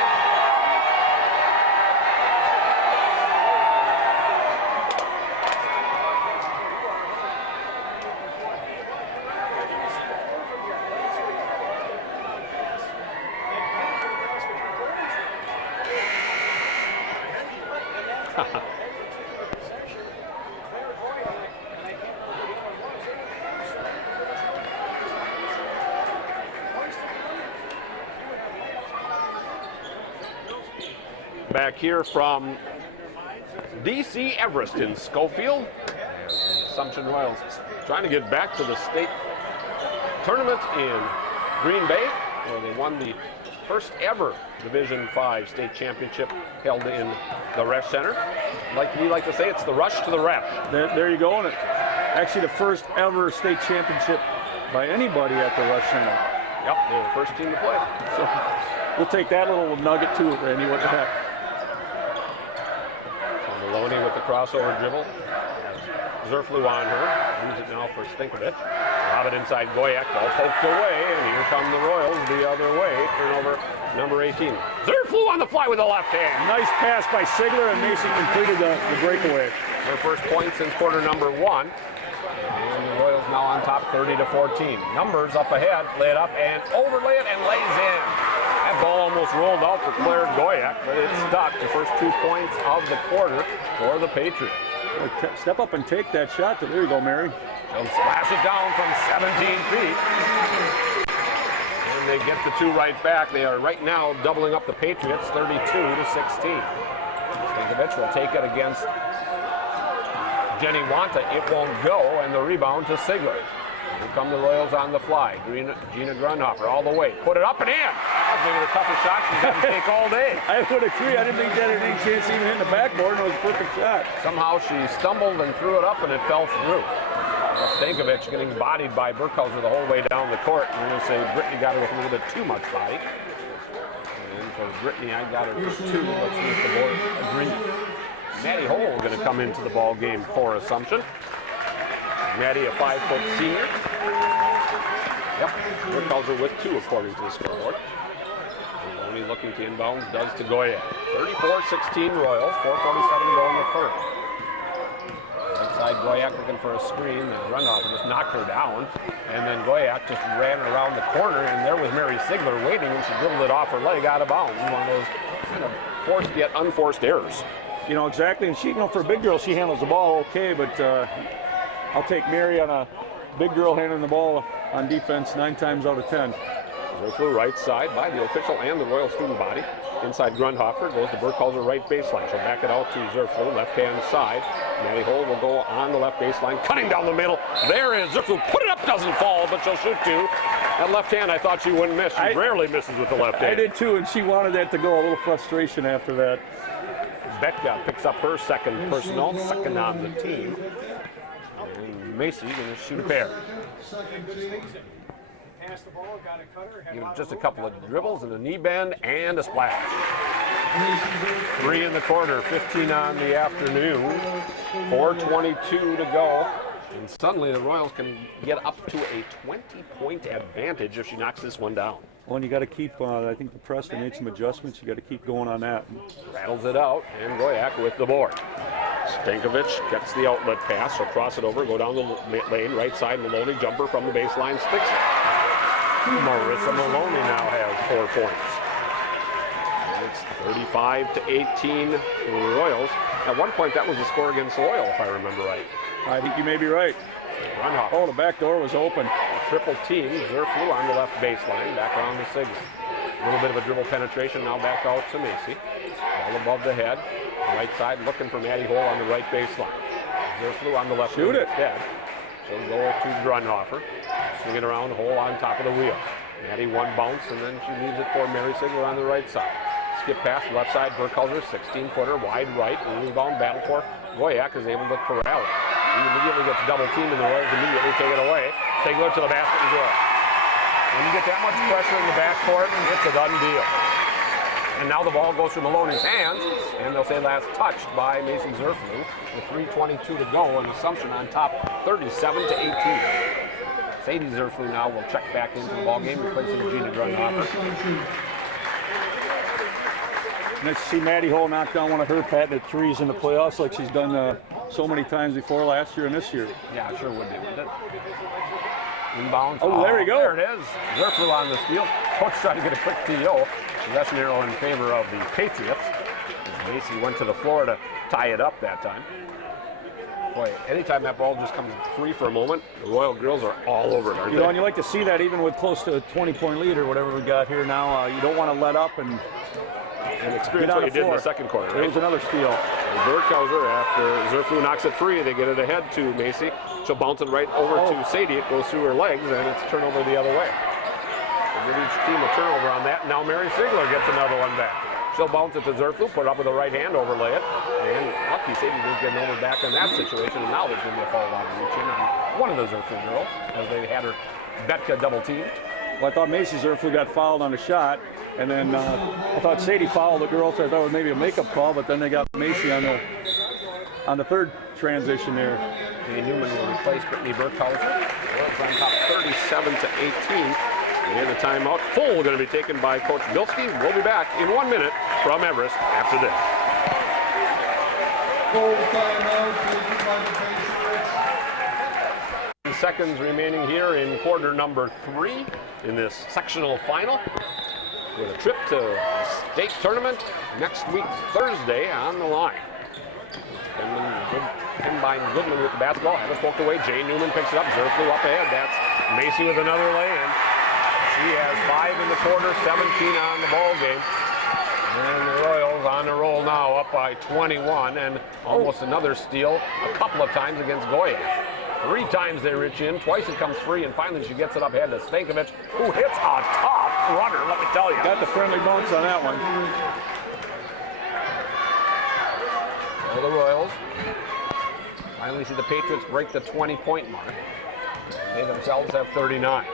Back here from DC Everest in Schofield. Assumption Royals trying to get back to the state tournament in Green Bay, where they won the first ever Division V state championship held in the Ruesch Center. We like to say it's the rush to the Ruesch. There you go. And actually the first ever state championship by anybody at the Ruesch Center. Yep, they're the first team to play. So we'll take that little nugget too, Randy. What the heck? Maloney with the crossover dribble. Zerflew on her. Use it now for Stinkovich. Lob it inside Goyak. Ball poked away, and here come the Royals the other way. Turnover number 18. Zerflew on the fly with the left hand. Nice pass by Sigler, and Macy completed the breakaway. Her first point since quarter number 1. And the Royals now on top 30-14. Numbers up ahead. Lay it up and overlay it and lays in. That ball almost rolled out for Claire Goyak, but it stuck. The first 2 points of the quarter for the Patriots. Step up and take that shot. There you go, Mary. She'll splash it down from 17 feet. And they get the 2 right back. They are right now doubling up the Patriots, 32-16. Stinkovich will take it against Jenny Wanta. It won't go, and the rebound to Sigler. Here come the Royals on the fly. Gina Grunhofer all the way. Put it up and in. That's maybe the toughest shot she's had to take all day. I would agree. I didn't think that had any chance even hitting the backboard, and it was a perfect shot. Somehow she stumbled and threw it up, and it fell through. Stankovic getting bodied by Burkhauser the whole way down the court. I'm going to say Brittany got her with a little bit too much body. And for Brittany, I got her for 2. Let's see if the board agree. Maddie Hole going to come into the ball game for Assumption. Maddie, a 5-foot senior. Yep, Burkhauser with 2 according to the scoreboard. Only looking to inbound, does to Goya. 34-16 Royals, 4:47 to go in the third. Outside Goyak looking for a screen, and Runoff just knocked her down. And then Goyak just ran around the corner, and there was Mary Sigler waiting, and she dribbled it off her leg out of bounds. One of those kind of forced yet unforced errors. You know, exactly. And she, for a big girl, she handles the ball okay, but I'll take Mary on a big girl handling the ball on defense 9 times out of 10. Zerflew right side by the official and the Royal student body. Inside Grundhofer goes to Burkhauser right baseline. She'll back it out to Zerflew, left-hand side. Maddie Hole will go on the left baseline, cutting down the middle. There is Zerflew. Put it up, doesn't fall, but she'll shoot 2. That left hand, I thought she wouldn't miss. She rarely misses with the left hand. I did too, and she wanted that to go. A little frustration after that. Betka picks up her second personal, second on the team. And Macy going to shoot a pair. Give it just a couple of dribbles and a knee bend and a splash. 3 in the quarter, 15 on the afternoon, 4:22 to go. And suddenly the Royals can get up to a 20-point advantage if she knocks this one down. Well, and you got to keep, I think the Preston made some adjustments. You got to keep going on that. Rattles it out, and Goyak with the board. Stankovic gets the outlet pass. She'll cross it over, go down the lane, right side. Maloney, jumper from the baseline, sticks it. Marissa Maloney now has 4 points. And it's 35-18 Royals. At one point, that was the score against Loyal, if I remember right. I think you may be right. Runhoff. Oh, the back door was open. Triple team. Zerflew on the left baseline, back around the Sigma. A little bit of a dribble penetration, now back out to Macy. Ball above the head. Right side looking for Maddie Hole on the right baseline. Zerflew on the left. Shoot it. Instead. She'll go to Grunhofer. Swing it around, Hole on top of the wheel. Maddie one bounce, and then she leaves it for Mary Sigler on the right side. Skip pass, left side, Burkhalter, 16-footer, wide right, rebound battle for Goyak is able to corral it. He immediately gets double teamed, and the Royals immediately take it away. Sigler to the basket and draw. When you get that much pressure in the backcourt, it's a done deal. And now the ball goes through Maloney's hands, and they'll say last touched by Macy Zerflew with 3:22 to go, and Assumption on top 37-18. Sadie Zerflew now will check back into the ball game, replacing Gina Grunhofer. Nice to see Maddie Hole knock down one of her patented threes in the playoffs like she's done so many times before last year and this year. Yeah, it sure would be, wouldn't it? Inbounds. Oh, there you go. There it is. Zerflew on the steal. Coach trying to get a quick TO. Possession arrow in favor of the Patriots. Macy went to the floor to tie it up that time. Boy, anytime that ball just comes free for a moment, the Royal girls are all over it, aren't they? You know, and you like to see that even with close to a 20-point lead or whatever we got here now. You don't want to let up and experience what you did in the second quarter, right? It was another steal. Burkhalter, after Zerflew knocks it free, they get it ahead to Macy. She'll bounce it right over to Sadie. It goes through her legs, and it's turnover the other way. Give each team a turnover on that. Now Mary Sigler gets another one back. She'll bounce it to Zerflew, put it up with the right hand, overlay it. And lucky Sadie didn't get an over back in that situation. And now there's going to be a foul line reaching on one of the Zerflew girls as they had her Betka double team. Well, I thought Macy Zerflew got fouled on a shot. And then I thought Sadie fouled the girl, so I thought it was maybe a makeup call, but then they got Macy on the third transition there. Jay Newman will replace Brittany Burkhalter. Royals on top 37-18. And the timeout full going to be taken by Coach Bilski. We'll be back in 1 minute from Everest after this. Full timeout taken by the Patriots. Seconds remaining here in quarter number 3 in this sectional final, with a trip to the state tournament next week, Thursday, on the line. Pembine Goodman with the basketball. Had it poked away. Jay Newman picks it up. Zerflew up ahead. That's Macy with another lay-in. She has 5 in the quarter, 17 on the ball game. And the Royals on the roll now, up by 21, and almost another steal a couple of times against Goya. 3 times they reach in, twice it comes free, and finally she gets it up ahead to Stankovic, who hits a tough runner, let me tell you. Got the friendly bounce on that one. So the Royals finally see the Patriots break the 20-point mark. They themselves have 39.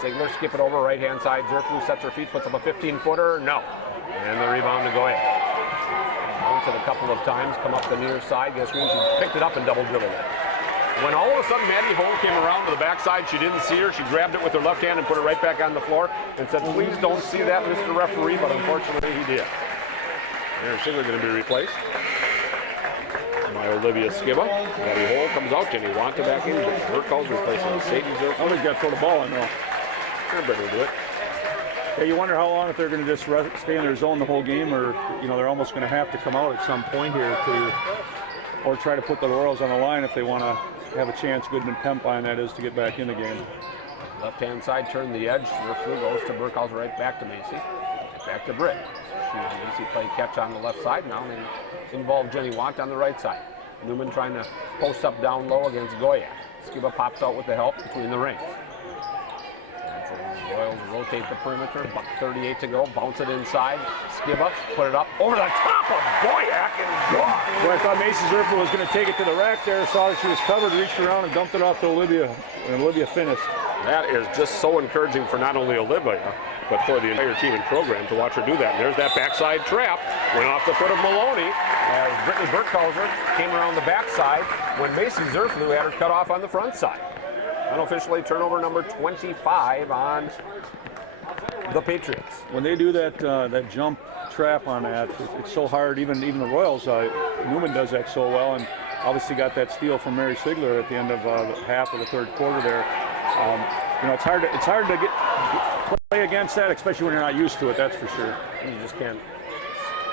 Sigler skip it over right-hand side. Zerflew sets her feet, puts up a 15-footer. No. And the rebound to Goya. Bounce it a couple of times, come up the near side, get a screen. She picked it up and double dribbled it. When all of a sudden Maddie Hole came around to the backside, she didn't see her. She grabbed it with her left hand and put it right back on the floor and said, "Please don't see that, Mr. Referee," but unfortunately he did. There's Sigler going to be replaced by Olivia Skiba. Maddie Hole comes out, Jenny Wanta back in. Burkhal's replacing Sadie Zerflew. Somebody's got to throw the ball in though. Everybody will do it. Yeah, you wonder how long if they're going to just stay in their zone the whole game, or they're almost going to have to come out at some point here or try to put the Royals on the line if they want to have a chance. Goodman-Pembine, that is, to get back in the game. Left-hand side, turn the edge. Zerflew goes to Burkhal's right back to Macy. Back to Britt. She and Macy play catch on the left side. Now they involve Jenny Want on the right side. Newman trying to post up down low against Goya. Skiba pops out with the help between the rings. So the Royals rotate the perimeter. Buck 38 to go. Bounce it inside. Skiba put it up over the top of Goyak and gone. Well, I thought Macy Zerflew was going to take it to the rack there. Saw that she was covered, reached around and dumped it off to Olivia. And Olivia finished. That is just so encouraging for not only Olivia, but for the entire team and program to watch her do that. And there's that backside trap. Went off the foot of Maloney as Brittany Burkhauser came around the backside when Macy Zerflew had her cut off on the front side. Unofficially, turnover number 25 on the Patriots. When they do that that jump trap on that, it's so hard. Even the Royals, Newman does that so well, and obviously got that steal from Mary Sigler at the end of the half of the third quarter there. You know, it's hard to play against that, especially when you're not used to it. That's for sure. And you just can't,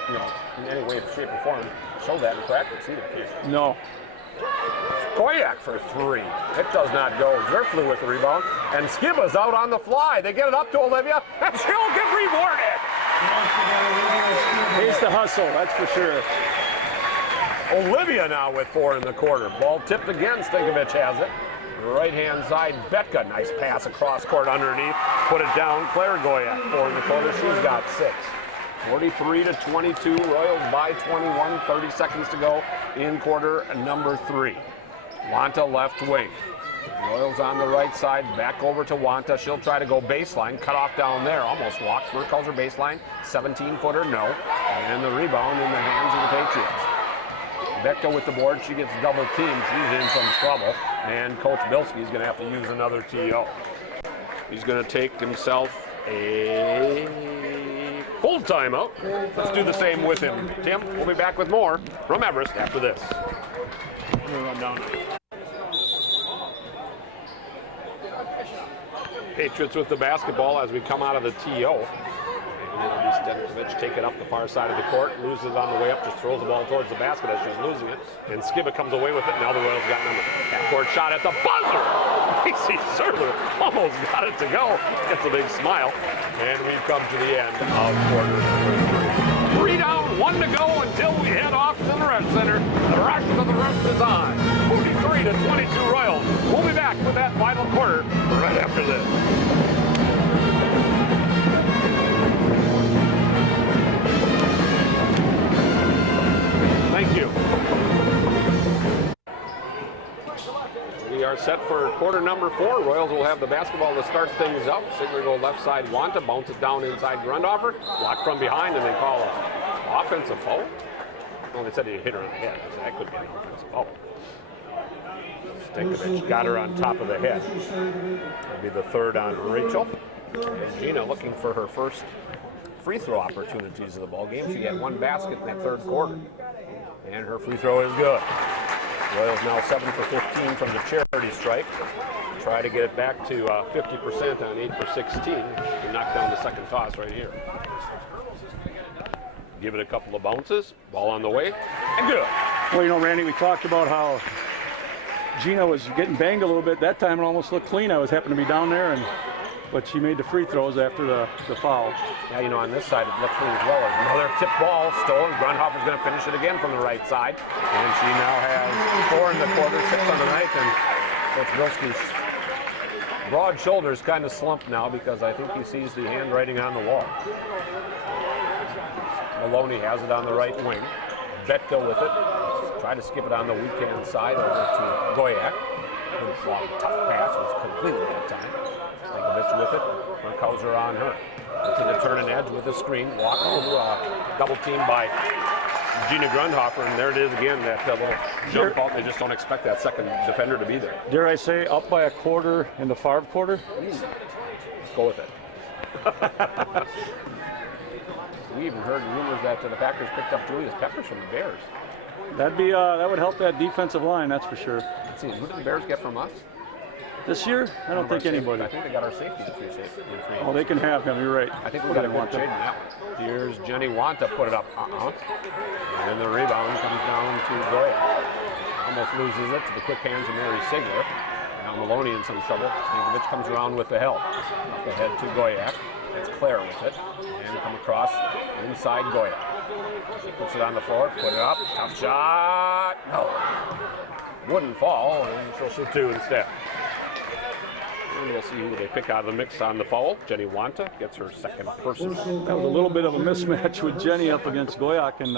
you know, in any way, shape, or form show that in practice either. No. Goyak for three. It does not go. Zerflew with the rebound, and Skiba's out on the fly. They get it up to Olivia, and she'll get rewarded. Pays the hustle, that's for sure. Olivia now with 4 in the quarter. Ball tipped again. Stankovic has it. Right-hand side, Betka. Nice pass across court underneath. Put it down. Claire Goyak, 4 in the quarter. She's got 6. 43-22. Royals by 21. 30 seconds to go in quarter number 3. Wanta left wing. Royals on the right side. Back over to Wanta. She'll try to go baseline. Cut off down there. Almost walked. Burke calls her baseline. 17-footer, no. And the rebound in the hands of the Patriots. Betka with the board. She gets double teamed. She's in some trouble. And Coach Bilski's going to have to use another TO. He's going to take himself a full timeout. Let's do the same with him. Tim, we'll be back with more from Everest after this. I'm going to run down. Patriots with the basketball as we come out of the TO. Stankovic take it up the far side of the court, loses it on the way up, just throws the ball towards the basket as she's losing it, and Skiba comes away with it. Now the Royals got number. Half-court shot at the buzzer. Macy Zerflew almost got it to go. Gets a big smile, and we've come to the end of quarter number 3. 3 down, 1 to go until we head off to the Rush Center. The rush of the Rush is on. 43-22 Royals. We'll be back with that final quarter right after this. Thank you. We are set for quarter number 4. Royals will have the basketball to start things up. Sigler go left side, Wanta, bounce it down inside Grundhofer, block from behind, and they call an offensive foul. Well, they said he hit her in the head. That could be an offensive foul. Stankovic got her on top of the head. It'll be the third on Rachel. And Gina looking for her first free throw opportunities of the ball game. She had 1 basket in that third quarter. And her free throw is good. Royals now 7 for 15 from the charity stripe. Try to get it back to 50% on 8 for 16. And knock down the second toss right here. Give it a couple of bounces. Ball on the way. And good. Well, you know, Randy, we talked about how Gina was getting banged a little bit. That time it almost looked clean. I was happened to be down there, but she made the free throws after the foul. Yeah, you know, on this side it looked clean as well. As another tip ball stolen. Grundhofer's going to finish it again from the right side. And she now has 4 in the quarter, 6 on the night. And Coach Bilski's broad shoulders kind of slumped now because I think he sees the handwriting on the wall. Maloney has it on the right wing. Betka with it. Try to skip it on the weak hand side over to Goyak. Good long, tough pass was completed that time. Stankovic with it. Burkhauser on her. To the turn and edge with a screen. Walk through, double team by Gina Grundhofer, and there it is again, that little jump ball. They just don't expect that second defender to be there. Dare I say, up by a quarter in the Favre quarter? Let's go with it. We even heard rumors that the Packers picked up Julius Peppers from the Bears. That would help that defensive line, that's for sure. Let's see, who did the Bears get from us? This year, I don't think anybody. I think they got our safety in free safety. Oh, they can have him. You're right. I think we got a good trade in that one. Here's Jenny Wanta, put it up. And the rebound comes down to Goya. Almost loses it to the quick hands of Mary Sigler. Now Maloney in some trouble. Stankovic comes around with the help. Up ahead to Goyak. That's Claire with it. And come across inside Goyak. She puts it on the floor, put it up. Tough shot. No. Wouldn't fall, and she'll shoot 2 instead. And we'll see who they pick out of the mix on the foul. Jenny Wanta gets her second personal. That was a little bit of a mismatch with Jenny up against Goyak, and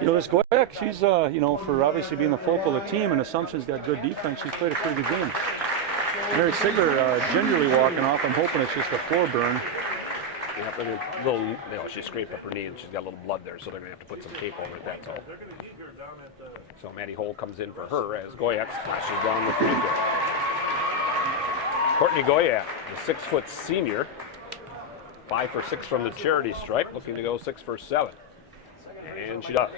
you know, this Goyak, she's you know, for obviously being the focal of the team, and Assumption's got good defense. She's played a pretty good game. Mary Sigler gingerly walking off. I'm hoping it's just a floor burn. Yep, and a little, you know, she scraped up her knee and she's got a little blood there, so they're going to have to put some tape over it, that's all. So Maddie Hole comes in for her as Goyak splashes down the free throw. Courtney Goyak, the 6-foot senior, 5 for 6 from the charity stripe, looking to go 6 for 7. And she does.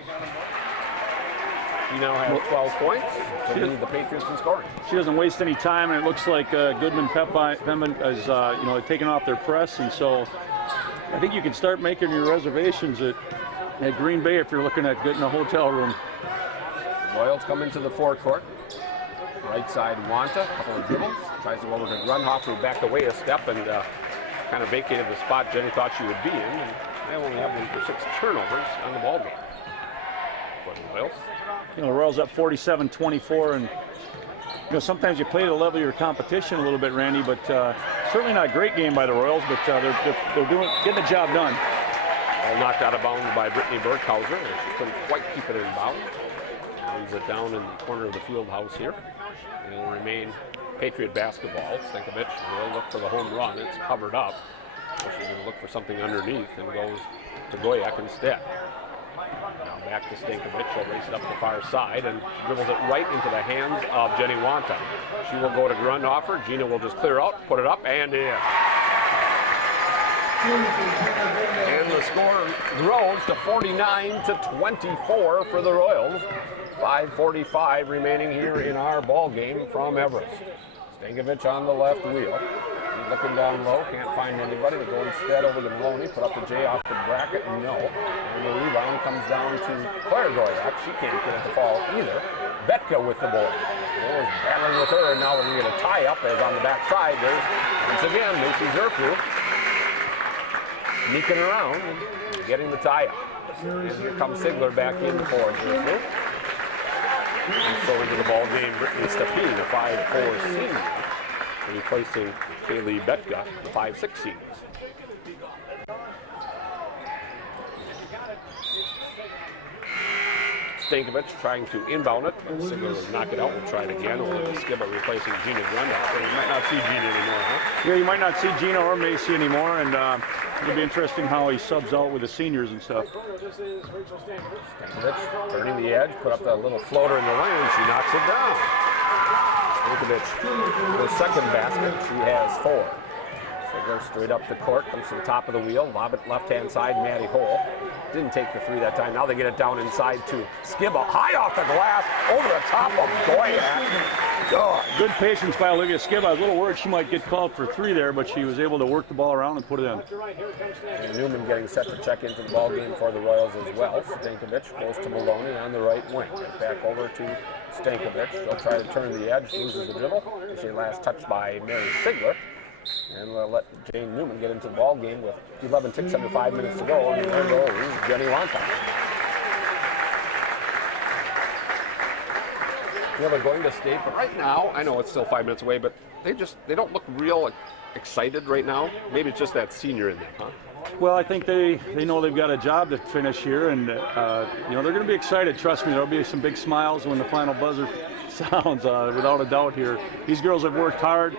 She now has 12 points to lead the Patriots in scoring. She doesn't waste any time, and it looks like Goodman-Pembine is, you know, taking off their press, and so I think you can start making your reservations at Green Bay if you're looking at getting a hotel room. Royals come into the forecourt. Right side, Wanta, couple of dribbles. Tries to go over to Grunhoff, who backed away a step and kind of vacated the spot Jenny thought she would be in. And they only have them for 6 turnovers on the ball game for the Royals. You know, the Royals up 47-24, and you know, sometimes you play to the level of your competition a little bit, Randy, but certainly not a great game by the Royals, but they're getting the job done. All knocked out of bounds by Brittany Burkhauser. She couldn't quite keep it in bounds. Runs it down in the corner of the field house here. It'll remain Patriot basketball. Stankovic will look for the home run. It's covered up. So she's going to look for something underneath and goes to Goyak instead. Now back to Stankovic. She'll race it up the far side and dribbles it right into the hands of Jenny Wanta. She will go to Grundhofer. Gina will just clear out, put it up, and in. And the score grows to 49-24 for the Royals. 5:45 remaining here in our ball game from Everest. Stankovic on the left wheel. He's looking down low, can't find anybody. To go instead over to Maloney, put up the J off the bracket, no. And the rebound comes down to Claire Goyak. She can't get it to fall either. Betka with the ball. Ball is battling with her, and now we're going to get a tie-up as on the back side. There's, once again, Macy Zerflu sneaking around and getting the tie-up. And here comes Sigler back in for Zerflu. And so into the ball game, Brittany Stepine, the 5'4" senior, replacing Kaylee Betka, the 5'6" senior. Stankovic trying to inbound it, but Sigler will knock it out. We'll try it again. Over to Skibba replacing Gina Grundhoff. You might not see Gina anymore, huh? Yeah, you might not see Gina or Macy anymore, and it'll be interesting how he subs out with the seniors and stuff. Stankovic turning the edge, put up that little floater in the lane. She knocks it down. Stankovic, her second basket, she has 4. Sigler straight up the court, comes to the top of the wheel, lob it left-hand side, Maddie Hole. Didn't take the 3 that time. Now they get it down inside to Skibba. High off the glass, over the top of Goyak. Good patience by Olivia Skibba. I was a little worried she might get called for 3 there, but she was able to work the ball around and put it in. And Newman getting set to check into the ball game for the Royals as well. Stankovic goes to Maloney on the right wing. Back over to Stankovic. She'll try to turn the edge, loses the dribble. She last touched by Mary Sigler. And we'll let Jane Newman get into the ball game with 11 ticks under 5 minutes to go. And there goes Jenny Wanta. Yeah, they're going to state, but right now, I know it's still 5 minutes away, but they don't look real excited right now. Maybe it's just that senior in them, huh? Well, I think they know they've got a job to finish here, and you know, they're going to be excited. Trust me, there'll be some big smiles when the final buzzer sounds, without a doubt here. These girls have worked hard.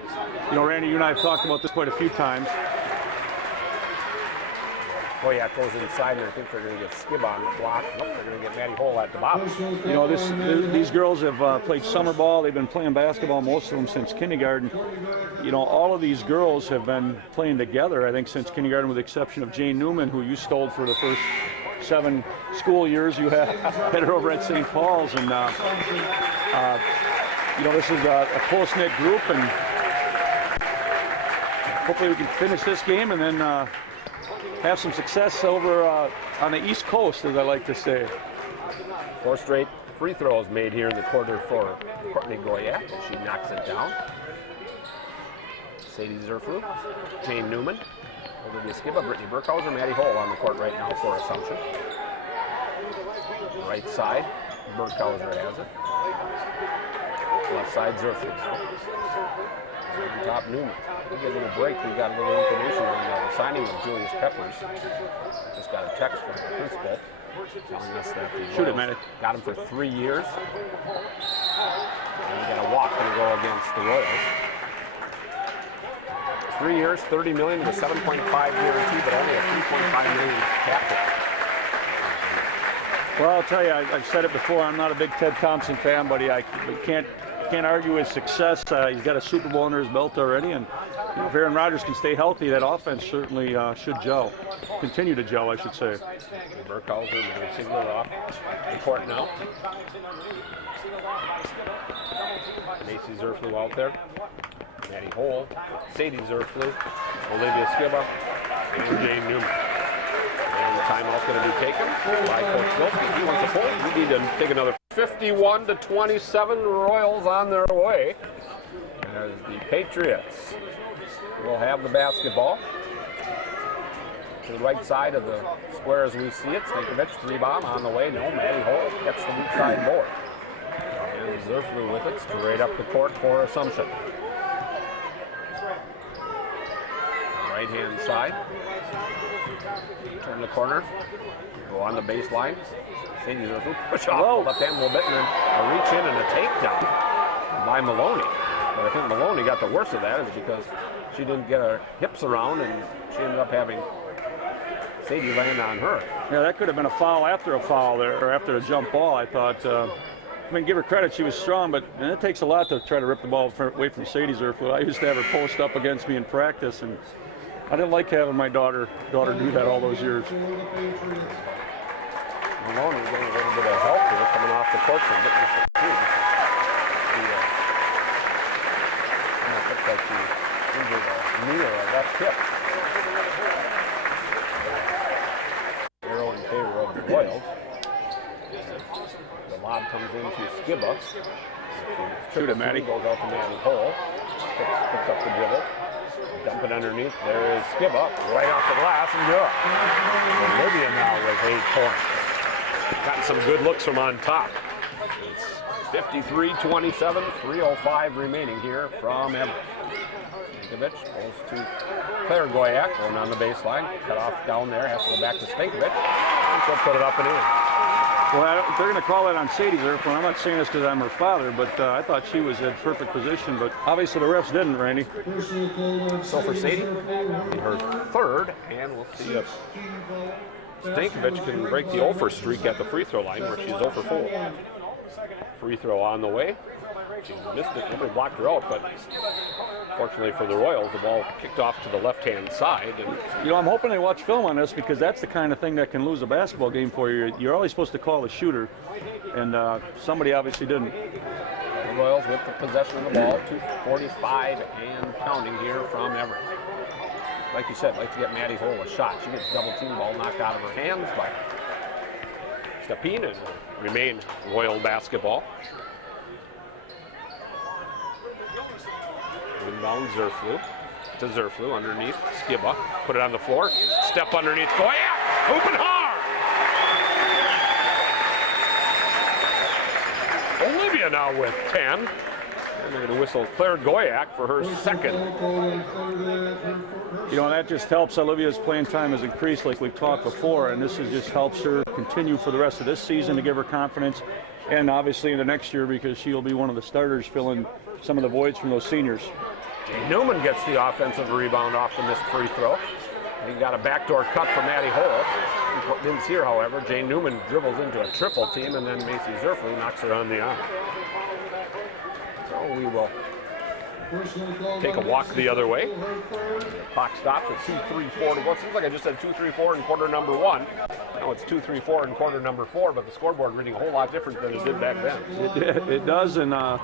You know, Randy, you and I have talked about this quite a few times. Goyak goes inside, and I think they're going to get Skibba on the block. Nope, they're going to get Maddie Hole at the bottom. You know, these girls have played summer ball. They've been playing basketball, most of them, since kindergarten. You know, all of these girls have been playing together, I think, since kindergarten, with the exception of Jane Newman, who you stole for the first 7 school years you had her over at St. Paul's. And, you know, this is a close-knit group, and hopefully we can finish this game and then have some success over on the East Coast, as I like to say. 4 straight free throws made here in the quarter for Courtney Goyak. She knocks it down. Sadie Zerflu, Jane Newman, Olivia Skibba, Brittany Burkhauser, Maddie Hole on the court right now for Assumption. Right side, Burkhauser has it. Left side, Zerflu. On top, Newman. We'll get a little break. We got a little information on the signing of Julius Peppers. Just got a text from the principal telling us that the Royals got him for 3 years. And we got a walk going to go against the Royals. 3 years, $30 million with a 7.5 guarantee, but only a $3.5 million cap hit. Well, I'll tell you, I've said it before. I'm not a big Ted Thompson fan, but I can't argue his success. He's got a Super Bowl under his belt already, and if Aaron Rodgers can stay healthy, that offense certainly should gel, continue to gel, I should say. Burkhauser and Sigler off the court now. Macy Zerflew out there. Maddie Hole, Sadie Zerflew, Olivia Skiba, and Jane Newman. And the timeout's going to be taken by Coach Bilski. He wants a pull. We need to take another 51-27. Royals on their way. As the Patriots will have the basketball. To the right side of the square as we see it. Stankovic, 3-bomb on the way. No, Maddie Hole gets the weak side board. And Zerflew with it straight up the court for Assumption. Right hand side. Turn the corner. Go on the baseline. Sadie Zerflew push off left hand a little bit and then a reach in and a takedown by Maloney. But I think Maloney got the worst of that is because she didn't get her hips around and she ended up having Sadie land on her. Yeah, that could have been a foul after a foul there, or after a jump ball, I thought. I mean, give her credit, she was strong, but it takes a lot to try to rip the ball away from Sadie Zerflew. I used to have her post up against me in practice, and I didn't like having my daughter do that all those years. Maloney getting a little bit of help here coming off the court from Whitney. It looks like she injured a knee or a left hip. Arrow in favor of the Royals. The lob comes into Skiba. Shoot it, Maddie. Goes out to Maddie Hole. Picks up the dribble. Dump it underneath. There is Skiba right off the glass and good. Olivia now with 8 points. Gotten some good looks from on top. It's 53-27, 3:05 remaining here from Everett. Stankovic goes to Claire Goyak, going on the baseline. Cut off down there, has to go back to Stankovic. And she'll put it up and in. Well, they're going to call it on Sadie Zerflew. I'm not saying this because I'm her father, but I thought she was in perfect position, but obviously the refs didn't, Randy. So for Sadie, her third, and we'll see if Stankovic can break the 0 for streak at the free throw line where she's 0 for 4. Free throw on the way. She missed it, nobody blocked her out, but fortunately for the Royals, the ball kicked off to the left-hand side. And I'm hoping they watch film on this because that's the kind of thing that can lose a basketball game for you. You're always supposed to call the shooter, and somebody obviously didn't. The Royals with the possession of the ball, 2:45 and counting here from Everett. Like you said, like to get Maddie Hole a shot. She gets double team ball knocked out of her hands by Stepine and remain Royal basketball. Inbound Zerflew to Zerflew underneath Skiba. Put it on the floor. Step underneath. Go yeah! Open hard! Olivia now with 10. And they're going to whistle Claire Goyak for her second. That just helps. Olivia's playing time has increased like we've talked before, and this just helps her continue for the rest of this season to give her confidence, and obviously into next year because she'll be one of the starters filling some of the voids from those seniors. Jay Newman gets the offensive rebound off the missed free throw. He got a backdoor cut from Maddie Hole. Didn't see her, however. Jay Newman dribbles into a triple team, and then Macy Zerflew knocks her on the arm. So we will take a walk the other way. Clock stops at 2:34 to go. It seems like I just said 2:34 in quarter number 1. Now it's 2:34 in quarter number 4, but the scoreboard reading a whole lot different than it did back then. It does, and a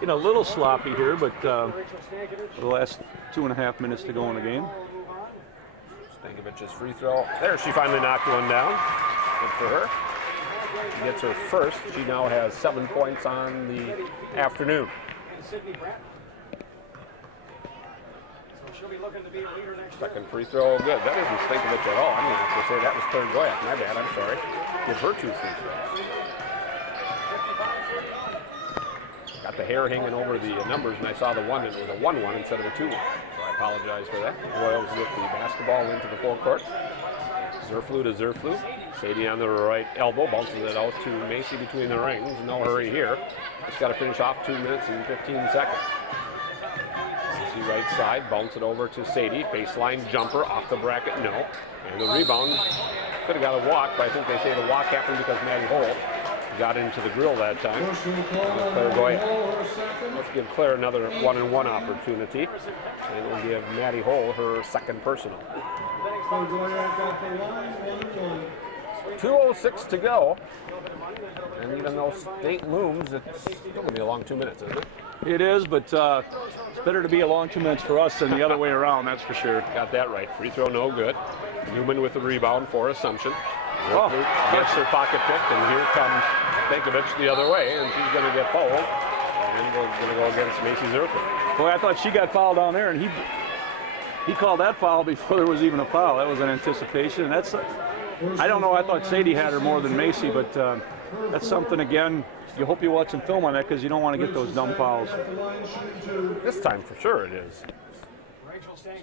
little sloppy here, but the last 2.5 minutes to go in the game. Stankovic's free throw. There, she finally knocked one down. Good for her. She gets her first. She now has 7 points on the afternoon. Second free throw, good. That isn't Stankovic at all. I'm going to have to say that was Claire Goyak. My bad, I'm sorry. Give her 2 free throws. Got the hair hanging over the numbers, and I saw the one, and it was a 1-1 instead of a 2-1. So I apologize for that. Royals with the basketball into the forecourt. Zerflew to Zerflew. Sadie on the right elbow, bounces it out to Macy between the rings. No hurry here. Just got to finish off 2 minutes and 15 seconds. Macy right side, bounce it over to Sadie. Baseline jumper off the bracket, no. And the rebound, could have got a walk, but I think they say the walk happened because Maddie Holt got into the grill that time. Claire Goya. Let's give Claire another one-on-one opportunity. And we'll give Maddie Holt her second personal. 2:06 to go. And even though state looms, it's still going to be a long 2 minutes, isn't it? It is, but it's better to be a long 2 minutes for us than the other way around, that's for sure. Got that right. Free throw, no good. Newman with the rebound for Assumption. Oh, gets her pocket picked, and here comes Stankovic the other way, and she's going to get fouled. And we're going to go against Macy Zerfer. Boy, I thought she got fouled down there, and he called that foul before there was even a foul. That was an anticipation. And that's, I don't know, I thought Sadie had her more than Macy, but that's something, again, you hope you watch some film on that because you don't want to get those dumb fouls. This time for sure it is.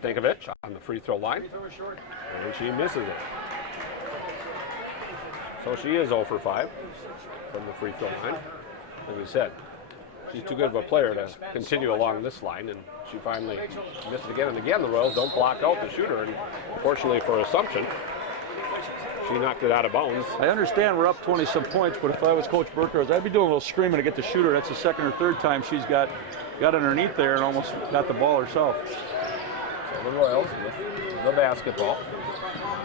Stankovic on the free throw line, and she misses it. So she is 0 for 5 from the free throw line. Like we said, she's too good of a player to continue along this line, and she finally missed it again and again. The Royals don't block out the shooter, and fortunately for Assumption, she knocked it out of bounds. I understand we're up 20-some points, but if I was Coach Burkhardt, I'd be doing a little screaming to get the shooter. That's the second or third time she's got underneath there and almost got the ball herself. So the Royals with the basketball.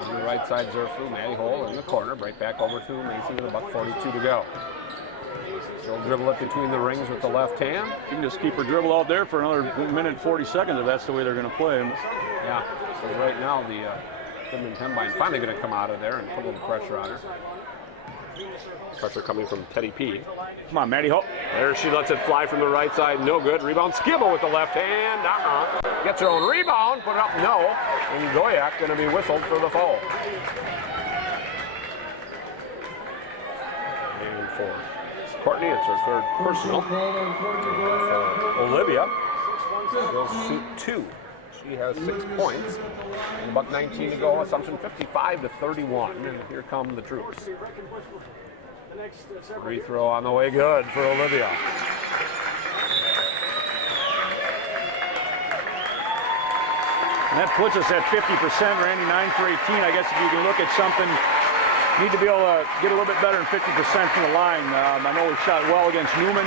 On the right side, Zerfu, Maddie Hole in the corner. Right back over to Macy with about 42 to go. She'll dribble it between the rings with the left hand. You can just keep her dribble out there for another minute and 40 seconds if that's the way they're going to play. Yeah, so right now the Goodman-Pembine finally going to come out of there and put a little pressure on her. Pressure coming from Teddy P. Come on, Maddie Hope. There she lets it fly from the right side. No good. Rebound. Skibble with the left hand. Gets her own rebound. Put it up. No. And Goyak going to be whistled for the foul. And for Courtney, it's her third personal. Olivia will shoot 2. She has 6 points. And about 19 to go. Assumption 55 to 31. And here come the troops. Free throw on the way, good for Olivia. And that puts us at 50%, Randy, 9 for 18. I guess if you can look at something, need to be able to get a little bit better than 50% from the line. I know we shot well against Newman,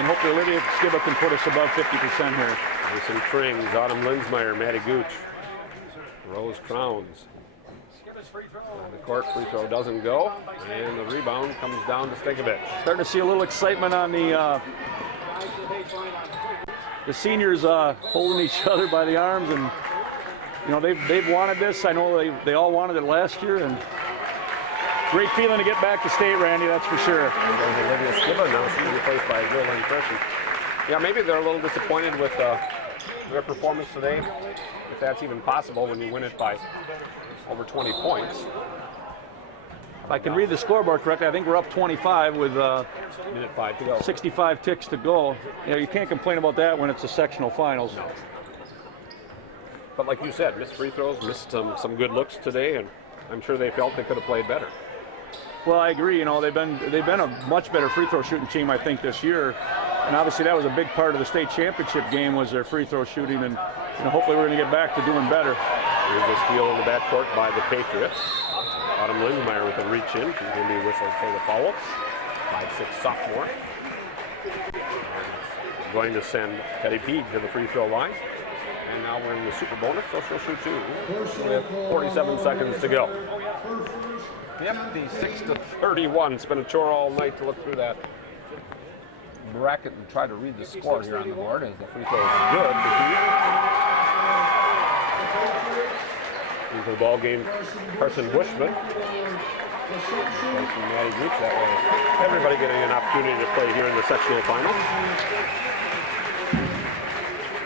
and hopefully Olivia Skibba can put us above 50% here. Mason Frings, Autumn Linsmeyer, Maddie Gooch, Rose Crowns. On the court, free throw doesn't go, and the rebound comes down to Stankovic. Starting to see a little excitement on the seniors holding each other by the arms, and you know they've wanted this. I know they all wanted it last year, and great feeling to get back to state, Randy. That's for sure. There's Olivia Skibba now. She's replaced by Geraldine Freshy. Yeah, maybe they're a little disappointed with their performance today, if that's even possible when you win it by over 20 points. If I can read the scoreboard correctly, I think we're up 25 with minute 5 to go. 65 ticks to go. You know, you can't complain about that when it's a sectional finals. No. But like you said, missed free throws, missed some good looks today, and I'm sure they felt they could have played better. Well, I agree. You know, they've been a much better free throw shooting team, I think, this year. And obviously that was a big part of the state championship game was their free throw shooting, and you know, hopefully we're going to get back to doing better. Here's a steal in the backcourt by the Patriots. Autumn Linsmeyer with a reach in. She's going to be whistled for the foul. 5'6" sophomore. And going to send Teddy P to the free throw line. And now we're in the super bonus, so she'll shoot 2 with 47 seconds to go. 56 to 31. It's been a chore all night to look through that bracket and try to read the score here on the board as the free throw is good for Here's the ball game, Carson Bushman. Maddie Gooch, that way everybody getting an opportunity to play here in the sectional final.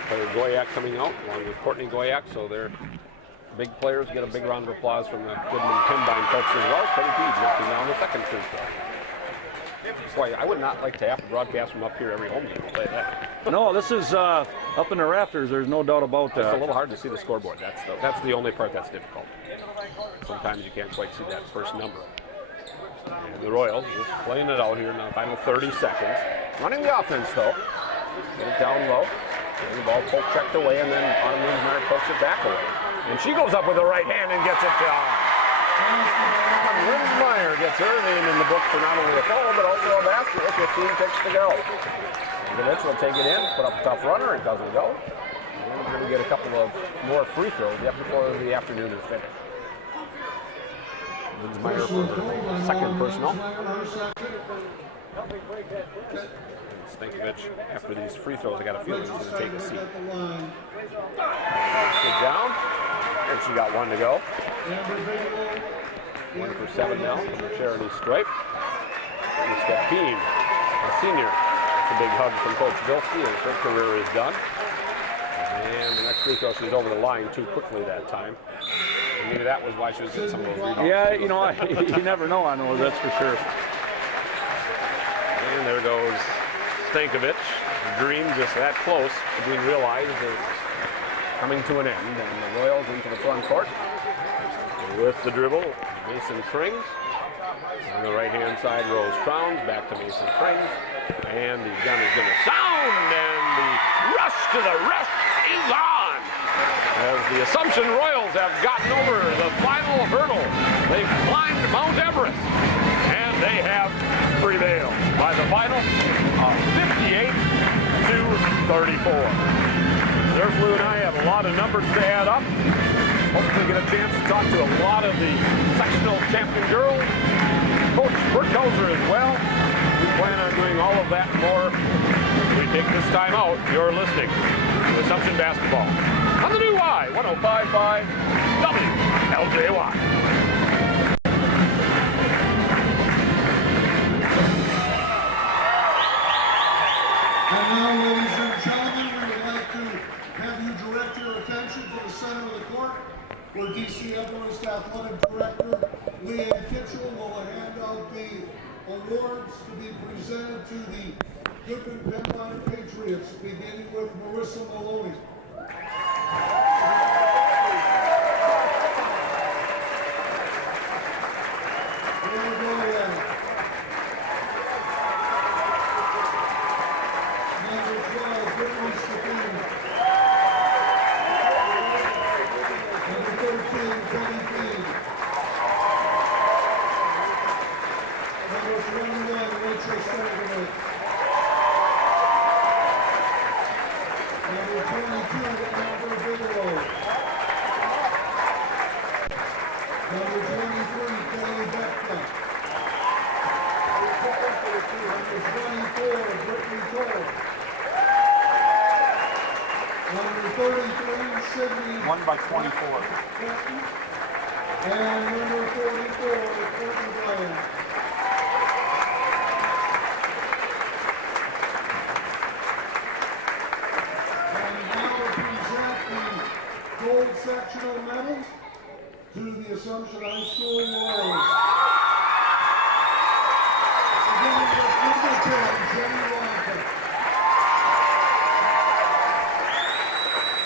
Player Goyak coming out along with Courtney Goyak, so they're big players. Get a big round of applause from the Goodman-Pembine folks as well. Teddy P lifting down the second free throw. Boy, I would not like to have to broadcast from up here every home game, I'll tell you that. No, this is up in the rafters. There's no doubt about that. It's a little hard to see the scoreboard. That's the only part that's difficult. Sometimes you can't quite see that first number. And the Royals just playing it out here in the final 30 seconds. Running the offense, though. Get it down low. And the ball poke checked away, and then Autumn Lindsmeyer pokes it back away. And she goes up with her right hand and gets it to Autumn Lindsmeyer. Gets her name in the book for not only a foul, but also a basket with 15 ticks to go. Mitch will take it in, put up a tough runner, it doesn't go. And we're going to get a couple of more free throws before the afternoon is finished. Lindsmeyer for the second personal. Stankovic, after these free throws, I got a feeling he's going to take a seat. Good down, and she got one to go. 1 for 7 now for Charity Stripe. Stepine, a senior. That's a big hug from Coach Bilski, and her career is done. And the next free throw, she's over the line too quickly that time. And maybe that was why she was getting some of those rebounds. Yeah, you know, you never know on those, that's for sure. And there goes Stankovic. Dream just that close to being realized is coming to an end. And the Royals into the front court. With the dribble, Mason Krings. On the right-hand side, Rose Crowns. Back to Mason Krings. And the gun is going to sound. And the rush to the rush is on. As the Assumption Royals have gotten over the final hurdle. They've climbed Mount Everest. And they have prevailed by the final of 58-34. Zerflu and I have a lot of numbers to add up. Hopefully get a chance to talk to a lot of the sectional champion girls. Coach Burkhauser as well. We plan on doing all of that and more. We take this time out. You're listening to Assumption Basketball on the new Y 105.5 WLJY. And now, ladies and gentlemen, we would like to have you direct your attention to the center of the court, where DC Everest Athletic Director Leanne Kitchell will hand out the awards to be presented to the Goodman-Pembine Patriots, beginning with Marissa Maloney. Here we go, then. Number 12, Brittany Stepine. Number 13, Kelly Dean. Number 21, Rachel Stankovic. Number 22, Amber Bigelow. Number 23, Kelly Beckman. Number 24, Brittany Cole. Number 33, Sydney. 1 by 24. And number 44, Courtney Bryan. And now present the gold sectional medals to the Assumption High School Royals. Beginning with number 10, Jenny Lonka.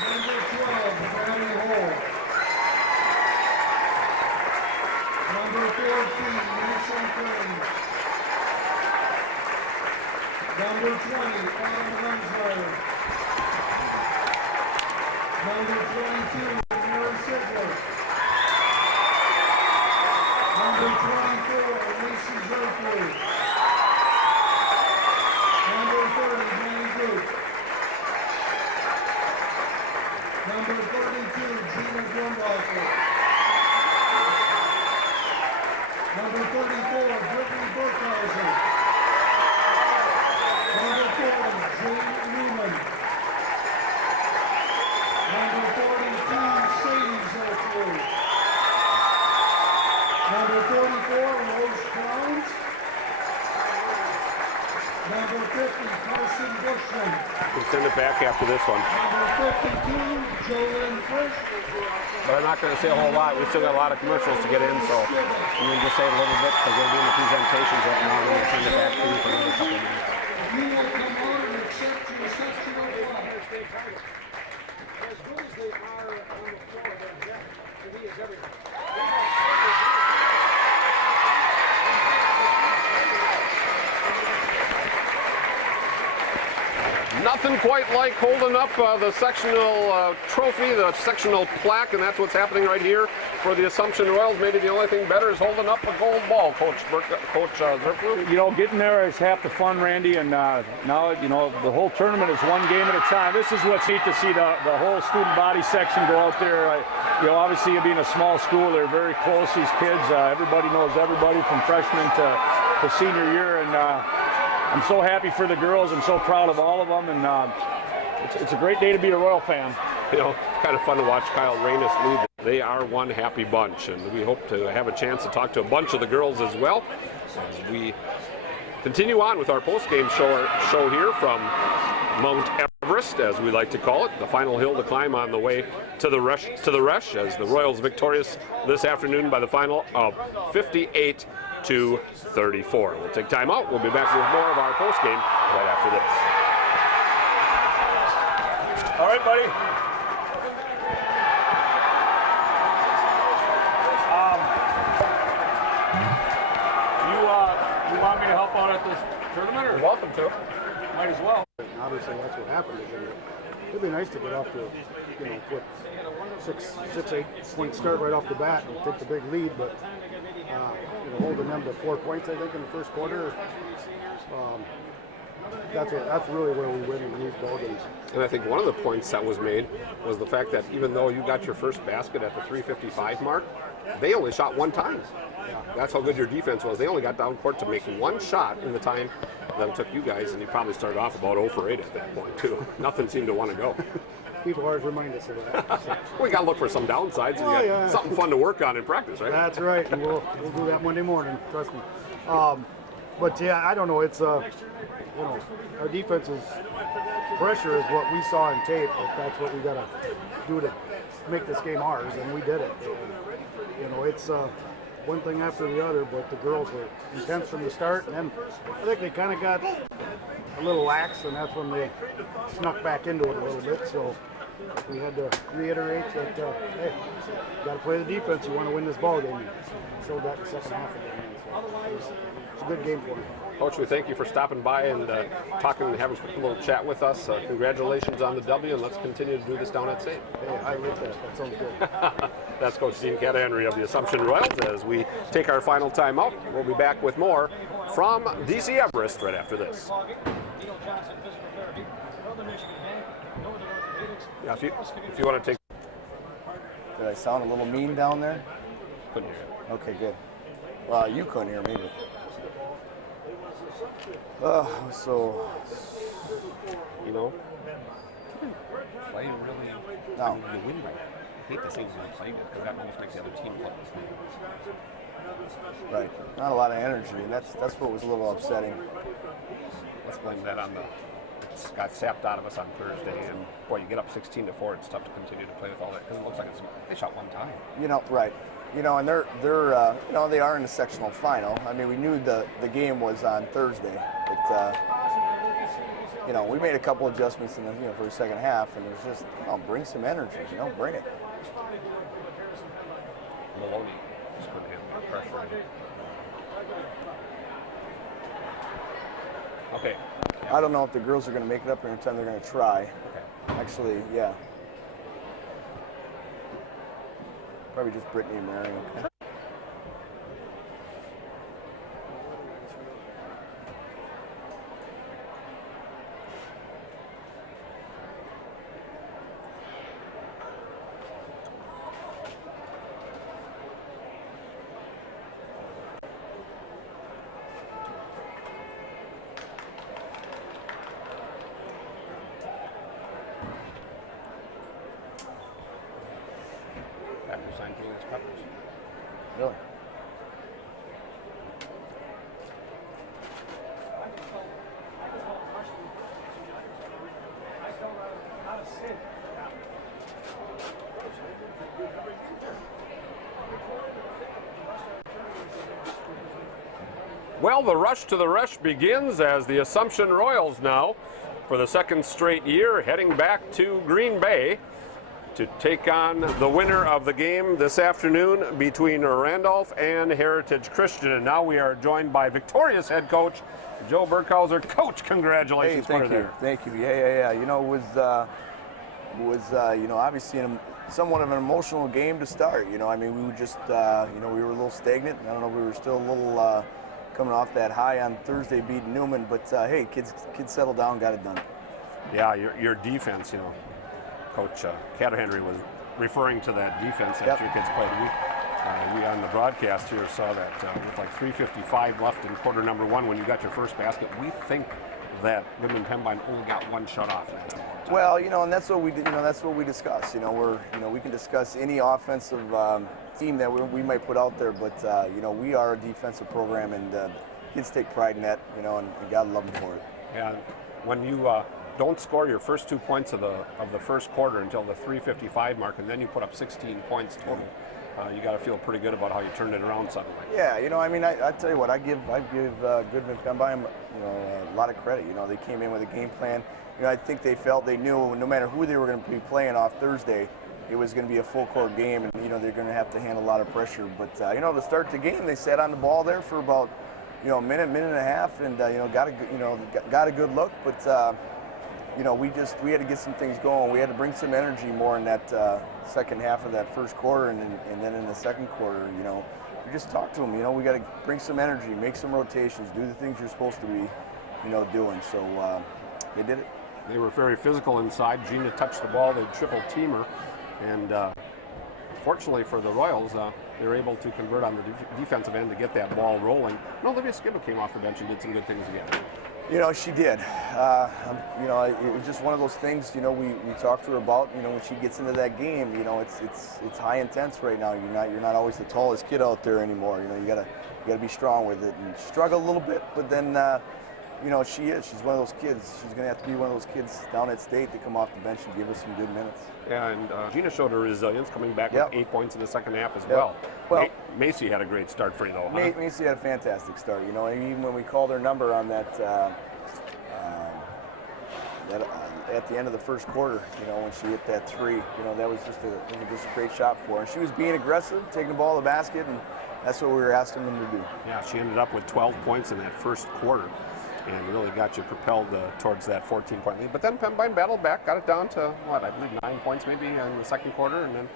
Number 12, Brandy Hall. Number 14, Mason Crane. Number 20, Autumn Lindsmeyer. Number 22, Mary Sigler. Number 24, Lisa Zerflu. Number 30, Jenny Duke. Number 32, Gina Grumbacher. Number 34, Brittany Burkhauser. Number 40, Jane Newman. Number 42, Sadie Zerflu. Number 44, Rose Crowns. Number 50, Carson Bushman. We'll send it back after this one. Number 52, Jolyn Frisch. But I'm not going to say a whole lot. We've still got a lot of commercials to get in, so I'm going to just say a little bit because we're doing the presentations right now. I'm going to send it back to you for another couple of minutes. You will come on and accept your sectional flag. As good as they are on the floor, their depth to me is everything. Nothing quite like holding up the sectional trophy, the sectional plaque, and that's what's happening right here for the Assumption Royals. Maybe the only thing better is holding up a gold ball, Coach Zerflu. You know, getting there is half the fun, Randy, and now, you know, the whole tournament is one game at a time. This is what's neat to see the whole student body section go out there. You know, obviously being a small school, they're very close, these kids. Everybody knows everybody from freshman to senior year, and I'm so happy for the girls. I'm so proud of all of them, and it's a great day to be a Royal fan. You know, kind of fun to watch Kyle Reynes lead. They are one happy bunch, and we hope to have a chance to talk to a bunch of the girls as well as we continue on with our post-game show here from Mount Everest, as we like to call it, the final hill to climb on the way to the Ruesch, as the Royals victorious this afternoon by the final of 58-34. We'll take time out. We'll be back with more of our post-game right after this. All right, buddy. You want me to help out at this tournament, or? You're welcome to. Might as well. Obviously, that's what happened. It'd be nice to get off to, you know, quick 6-8 point start right off the bat and take the big lead, but you know, holding them to 4 points, I think, in the first quarter. That's really where we win and lose ball games. And I think one of the points that was made was the fact that even though you got your first basket at the 3:55 mark, they only shot one time. That's how good your defense was. They only got down court to make one shot in the time that it took you guys, and you probably started off about 0 for 8 at that point too. Nothing seemed to want to go. People always remind us of that. We got to look for some downsides, and you got something fun to work on in practice, right? That's right, and we'll do that Monday morning. Trust me. But yeah, I don't know. It's you know, our defense's pressure is what we saw in tape. But that's what we got to do to make this game ours, and we did it. And, you know, it's one thing after the other, but the girls were intense from the start, and then I think they kind of got a little lax, and that's when they snuck back into it a little bit. So we had to reiterate that, hey, you got to play the defense. You want to win this ball game. We showed that in the second half of the game. So it's a good game for them. Coach, we thank you for stopping by and talking and having a little chat with us. Congratulations on the W, and let's continue to do this down at State. Hey, I like that. That sounds good. That's Coach Dean Catahenry of the Assumption Royals as we take our final time out. We'll be back with more from DC Everest right after this. Yeah, if you want to take... Did I sound a little mean down there? Couldn't hear you. Okay, good. Well, you couldn't hear me, but... so... You know? Play really, No. you win right. I hate to say you're playing it because that almost makes the other team look. Right. Not a lot of energy, and that's what was a little upsetting. Let's blame that on it got sapped out of us on Thursday, and boy, you get up 16-4, it's tough to continue to play with all that because it looks like they shot one time. You know, right. You know, and they're you know, they are in the sectional final. I mean, we knew the game was on Thursday, but you know, we made a couple adjustments in the for the second half, and it was just, you know, bring some energy, bring it. Maloney just couldn't handle the pressure. Okay. I don't know if the girls are going to make it up every time. They're going to try. Okay. Actually, yeah. Probably just Brittany and Mary. Okay. Really? Well, the rush to the Ruesch begins as the Assumption Royals now, for the second straight year, heading back to Green Bay to take on the winner of the game this afternoon between Randolph and Heritage Christian. And now we are joined by victorious head coach Joe Burkhauser. Coach, congratulations. Hey, thank you. Yeah. You know, it was obviously somewhat of an emotional game to start. You know, I mean, we were just, we were a little stagnant. I don't know, we were still a little coming off that high on Thursday beating Newman, but hey, kids settled down, got it done. Yeah, your defense, you know, Coach Caterhenry was referring to that defense that your kids played. We on the broadcast here saw that with like 3:55 left in quarter number one, when you got your first basket, we think that Goodman-Pembine only got one shut off. Well, you know, and that's what we that's what we discuss. You know, we can discuss any offensive team that we might put out there, but we are a defensive program, and kids take pride in that. You know, and God love them for it. Yeah, when you don't score your first 2 points of the first quarter until the 3:55 mark, and then you put up 16 points total. You got to feel pretty good about how you turned it around suddenly. Yeah, you know, I mean, I tell you what, I give Goodman-Pembine, a lot of credit. You know, they came in with a game plan. You know, I think they knew no matter who they were going to be playing off Thursday, it was going to be a full court game, and they're going to have to handle a lot of pressure. But to start the game, they sat on the ball there for about a minute and a half, and got a good look. But we had to get some things going. We had to bring some energy more in that second half of that first quarter, and then in the second quarter, we just talked to them. We got to bring some energy, make some rotations, do the things you're supposed to be, doing. So they did it. They were very physical inside. Gina touched the ball. They triple team her, and fortunately for the Royals, they were able to convert on the defensive end to get that ball rolling. And Olivia Skiba came off the bench and did some good things again. She did. It was just one of those things. We talked to her about. When she gets into that game, it's high intense right now. You're not always the tallest kid out there anymore. You gotta be strong with it, and struggle a little bit. But then, she's one of those kids. She's gonna have to be one of those kids down at state to come off the bench and give us some good minutes. Yeah, and Gina showed her resilience, coming back with 8 points in the second half as well. Well, Macy had a great start for you, though. Huh? Macy had a fantastic start. Even when we called her number on that, at the end of the first quarter, when she hit that three, that was just a great shot for her. And she was being aggressive, taking the ball to the basket, and that's what we were asking them to do. Yeah, she ended up with 12 points in that first quarter, and really got you propelled towards that 14-point lead. But then Pembine battled back, got it down to, I believe 9 points maybe in the second quarter, and then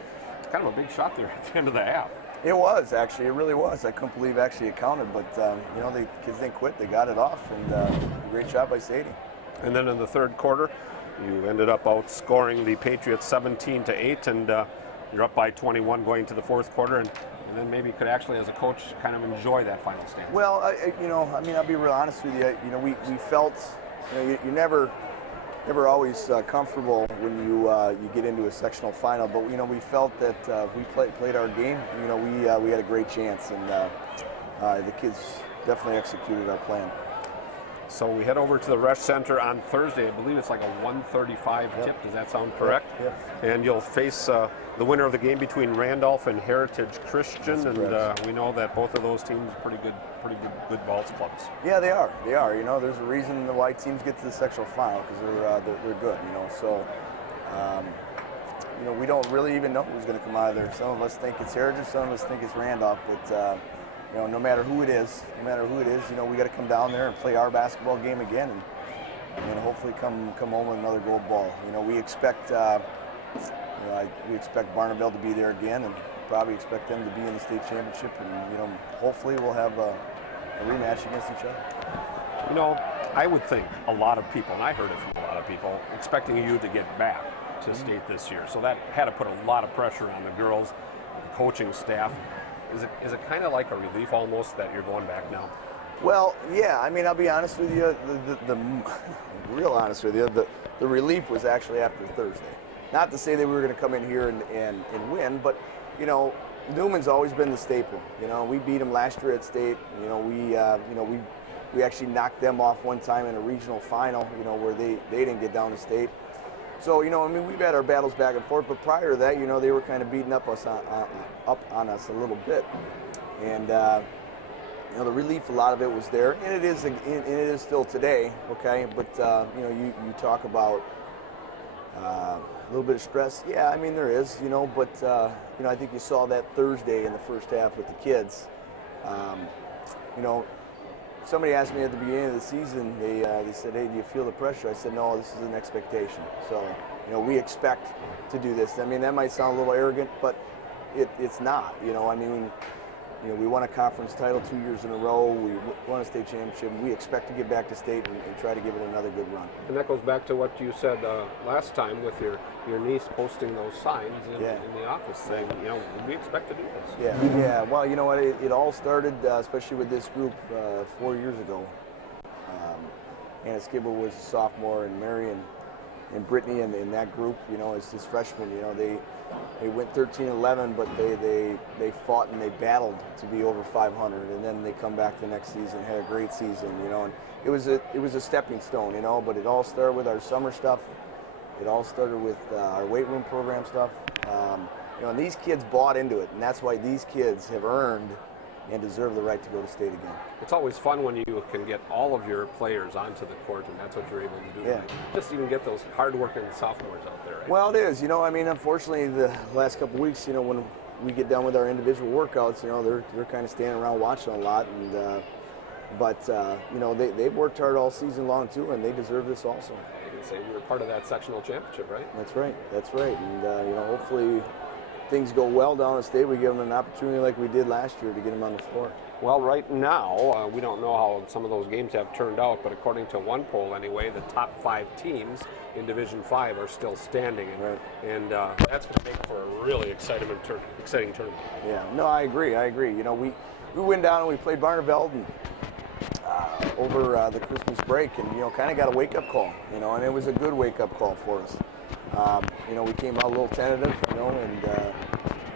kind of a big shot there at the end of the half. It was, actually. It really was. I couldn't believe actually it counted, but, the kids didn't quit. They got it off, and a great shot by Sadie. And then in the third quarter, you ended up outscoring the Patriots 17-8, and you're up by 21 going to the fourth quarter, and then maybe you could actually, as a coach, kind of enjoy that final stand. Well, I'll be real honest with you. We felt, you're never always comfortable when you get into a sectional final, but we felt that if we played our game, we had a great chance, and the kids definitely executed our plan. So we head over to the Ruesch Center on Thursday. I believe it's like a 1:35 tip. Does that sound correct? Yep. And you'll face the winner of the game between Randolph and Heritage Christian. That's and we know that both of those teams are pretty good ball clubs. Yeah, they are. There's a reason why teams get to the sectional final, because they're good. So we don't really even know who's going to come out of there. Some of us think it's Heritage, some of us think it's Randolph, but. No matter who it is, we got to come down there and play our basketball game again, and hopefully come home with another gold ball. We expect we expect Barnabelle to be there again, and probably expect them to be in the state championship, and hopefully we'll have a rematch against each other. I would think a lot of people, and I heard it from a lot of people, expecting you to get back to state this year. So that had to put a lot of pressure on the girls, the coaching staff. Is it kind of like a relief almost that you're going back now? Well, yeah. I'll be honest with you. The real honest with you, the relief was actually after Thursday. Not to say that we were going to come in here and win, but Newman's always been the staple. We beat them last year at state. We actually knocked them off one time in a regional final. Where they didn't get down to state. So, we've had our battles back and forth, but prior to that, they were kind of beating up on us a little bit. And, the relief, a lot of it was there, and it is still today, okay? But, you talk about, A little bit of stress, yeah. I mean, there is, but I think you saw that Thursday in the first half with the kids. Somebody asked me at the beginning of the season. They said, "Hey, do you feel the pressure?" I said, "No, this is an expectation. So, we expect to do this." I mean, that might sound a little arrogant, but it's not. We won a conference title 2 years in a row. We won a state championship. We expect to get back to state and try to give it another good run. And that goes back to what you said last time with your niece posting those signs in the office saying, we expect to do this. Yeah. Well, you know what? It all started, especially with this group, 4 years ago. Anna Skibble was a sophomore, and Mary and Brittany in that group, as this freshman, they went 13-11, but they fought and they battled to be over 500, and then they come back the next season, had a great season, and it was a stepping stone, but it all started with our summer stuff. It all started with our weight room program stuff, and these kids bought into it, and that's why these kids have earned and deserve the right to go to state again. It's always fun when you can get all of your players onto the court, and that's what you're able to do. Yeah. Just even get those hard-working sophomores out there. Right? Well, it is. Unfortunately, the last couple of weeks, when we get done with our individual workouts, they're kind of standing around watching a lot, and but they've worked hard all season long too, and they deserve this also. You can say we were part of that sectional championship, right? That's right, and hopefully things go well down at state. We give them an opportunity like we did last year to get them on the floor. Well, right now, we don't know how some of those games have turned out, but according to one poll anyway, the top 5 teams in Division 5 are still standing, and that's going to make for a really exciting tournament. Yeah, no, I agree. We went down and we played Barneveld and over the Christmas break, and kind of got a wake-up call, and it was a good wake-up call for us. We came out a little tentative,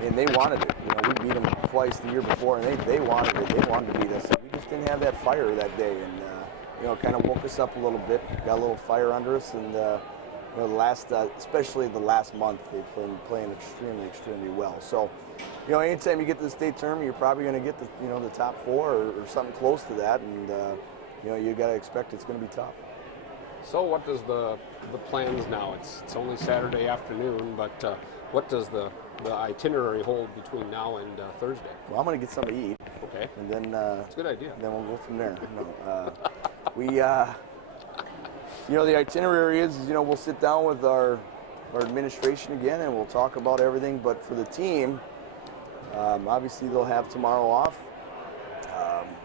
and they wanted it. We beat them twice the year before, and they wanted it. They wanted to beat us. We just didn't have that fire that day, and kind of woke us up a little bit. Got a little fire under us, and especially the last month, they've been playing extremely, extremely well. So, anytime you get to the state tournament, you're probably going to get the top 4 or something close to that, and you got to expect it's going to be tough. So what does the plans now? It's only Saturday afternoon, but what does the itinerary hold between now and Thursday? Well, I'm going to get something to eat. Okay. And then that's a good idea. Then we'll go from there. The itinerary is, we'll sit down with our administration again, and we'll talk about everything. But for the team, obviously they'll have tomorrow off.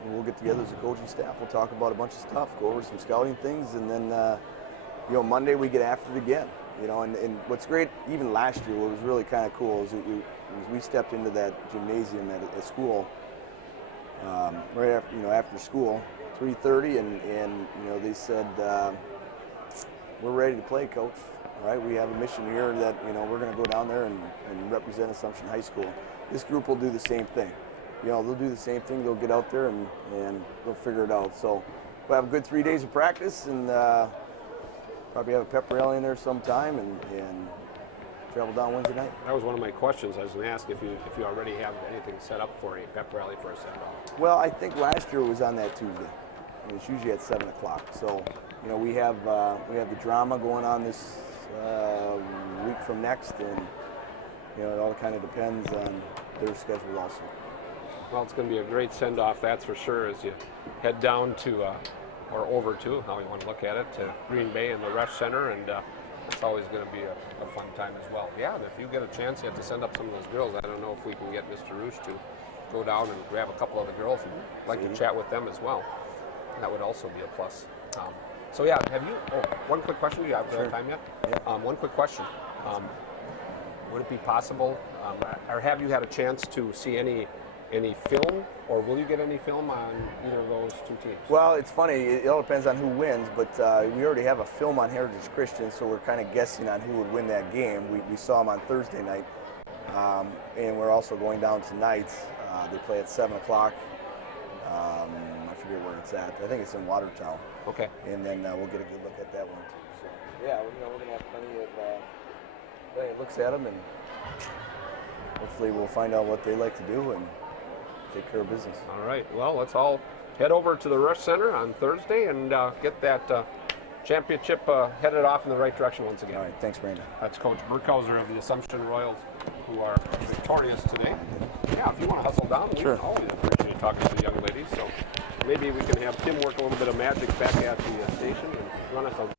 We'll get together as a coaching staff. We'll talk about a bunch of stuff, go over some scouting things, and then, Monday we get after it again. And what's great, even last year, what was really kind of cool is we stepped into that gymnasium at school right after, after school, 3:30, and they said, we're ready to play, Coach. All right, we have a mission here that, we're going to go down there and represent Assumption High School. This group will do the same thing. They'll do the same thing. They'll get out there and they'll figure it out. So we'll have a good 3 days of practice, and probably have a pep rally in there sometime, and travel down Wednesday night. That was one of my questions. I was going to ask if you already have anything set up for a pep rally for a send-off. Well, I think last year it was on that Tuesday. It's usually at 7 o'clock. So we have the drama going on this week from next, and it all kind of depends on their schedule also. Well, it's going to be a great send-off, that's for sure, as you head down to, or over to, how you want to look at it, to Green Bay and the Ruesch Center, and it's always going to be a fun time as well. Yeah, and if you get a chance yet to send up some of those girls, I don't know if we can get Mr. Ruesch to go down and grab a couple of the girls and like to chat with them as well. That would also be a plus. So yeah, one quick question, do you have time yet? Yeah. One quick question. Would it be possible, or have you had a chance to see any film, or will you get any film on either of those 2 teams? Well, it's funny. It all depends on who wins, but we already have a film on Heritage Christian, so we're kind of guessing on who would win that game. We saw them on Thursday night, and we're also going down tonight. They play at 7 o'clock. I forget where it's at. I think it's in Watertown. Okay. And then we'll get a good look at that one too. So, yeah, we're going to have plenty of looks at them, and hopefully we'll find out what they like to do and take care of business. All right. Well, let's all head over to the Ruesch Center on Thursday and get that championship headed off in the right direction once again. All right, thanks, Brandon. That's Coach Burkhauser of the Assumption Royals, who are victorious today. Yeah, if you want to hustle down, we always appreciate talking to the young ladies. So maybe we can have Tim work a little bit of magic back at the station and run us a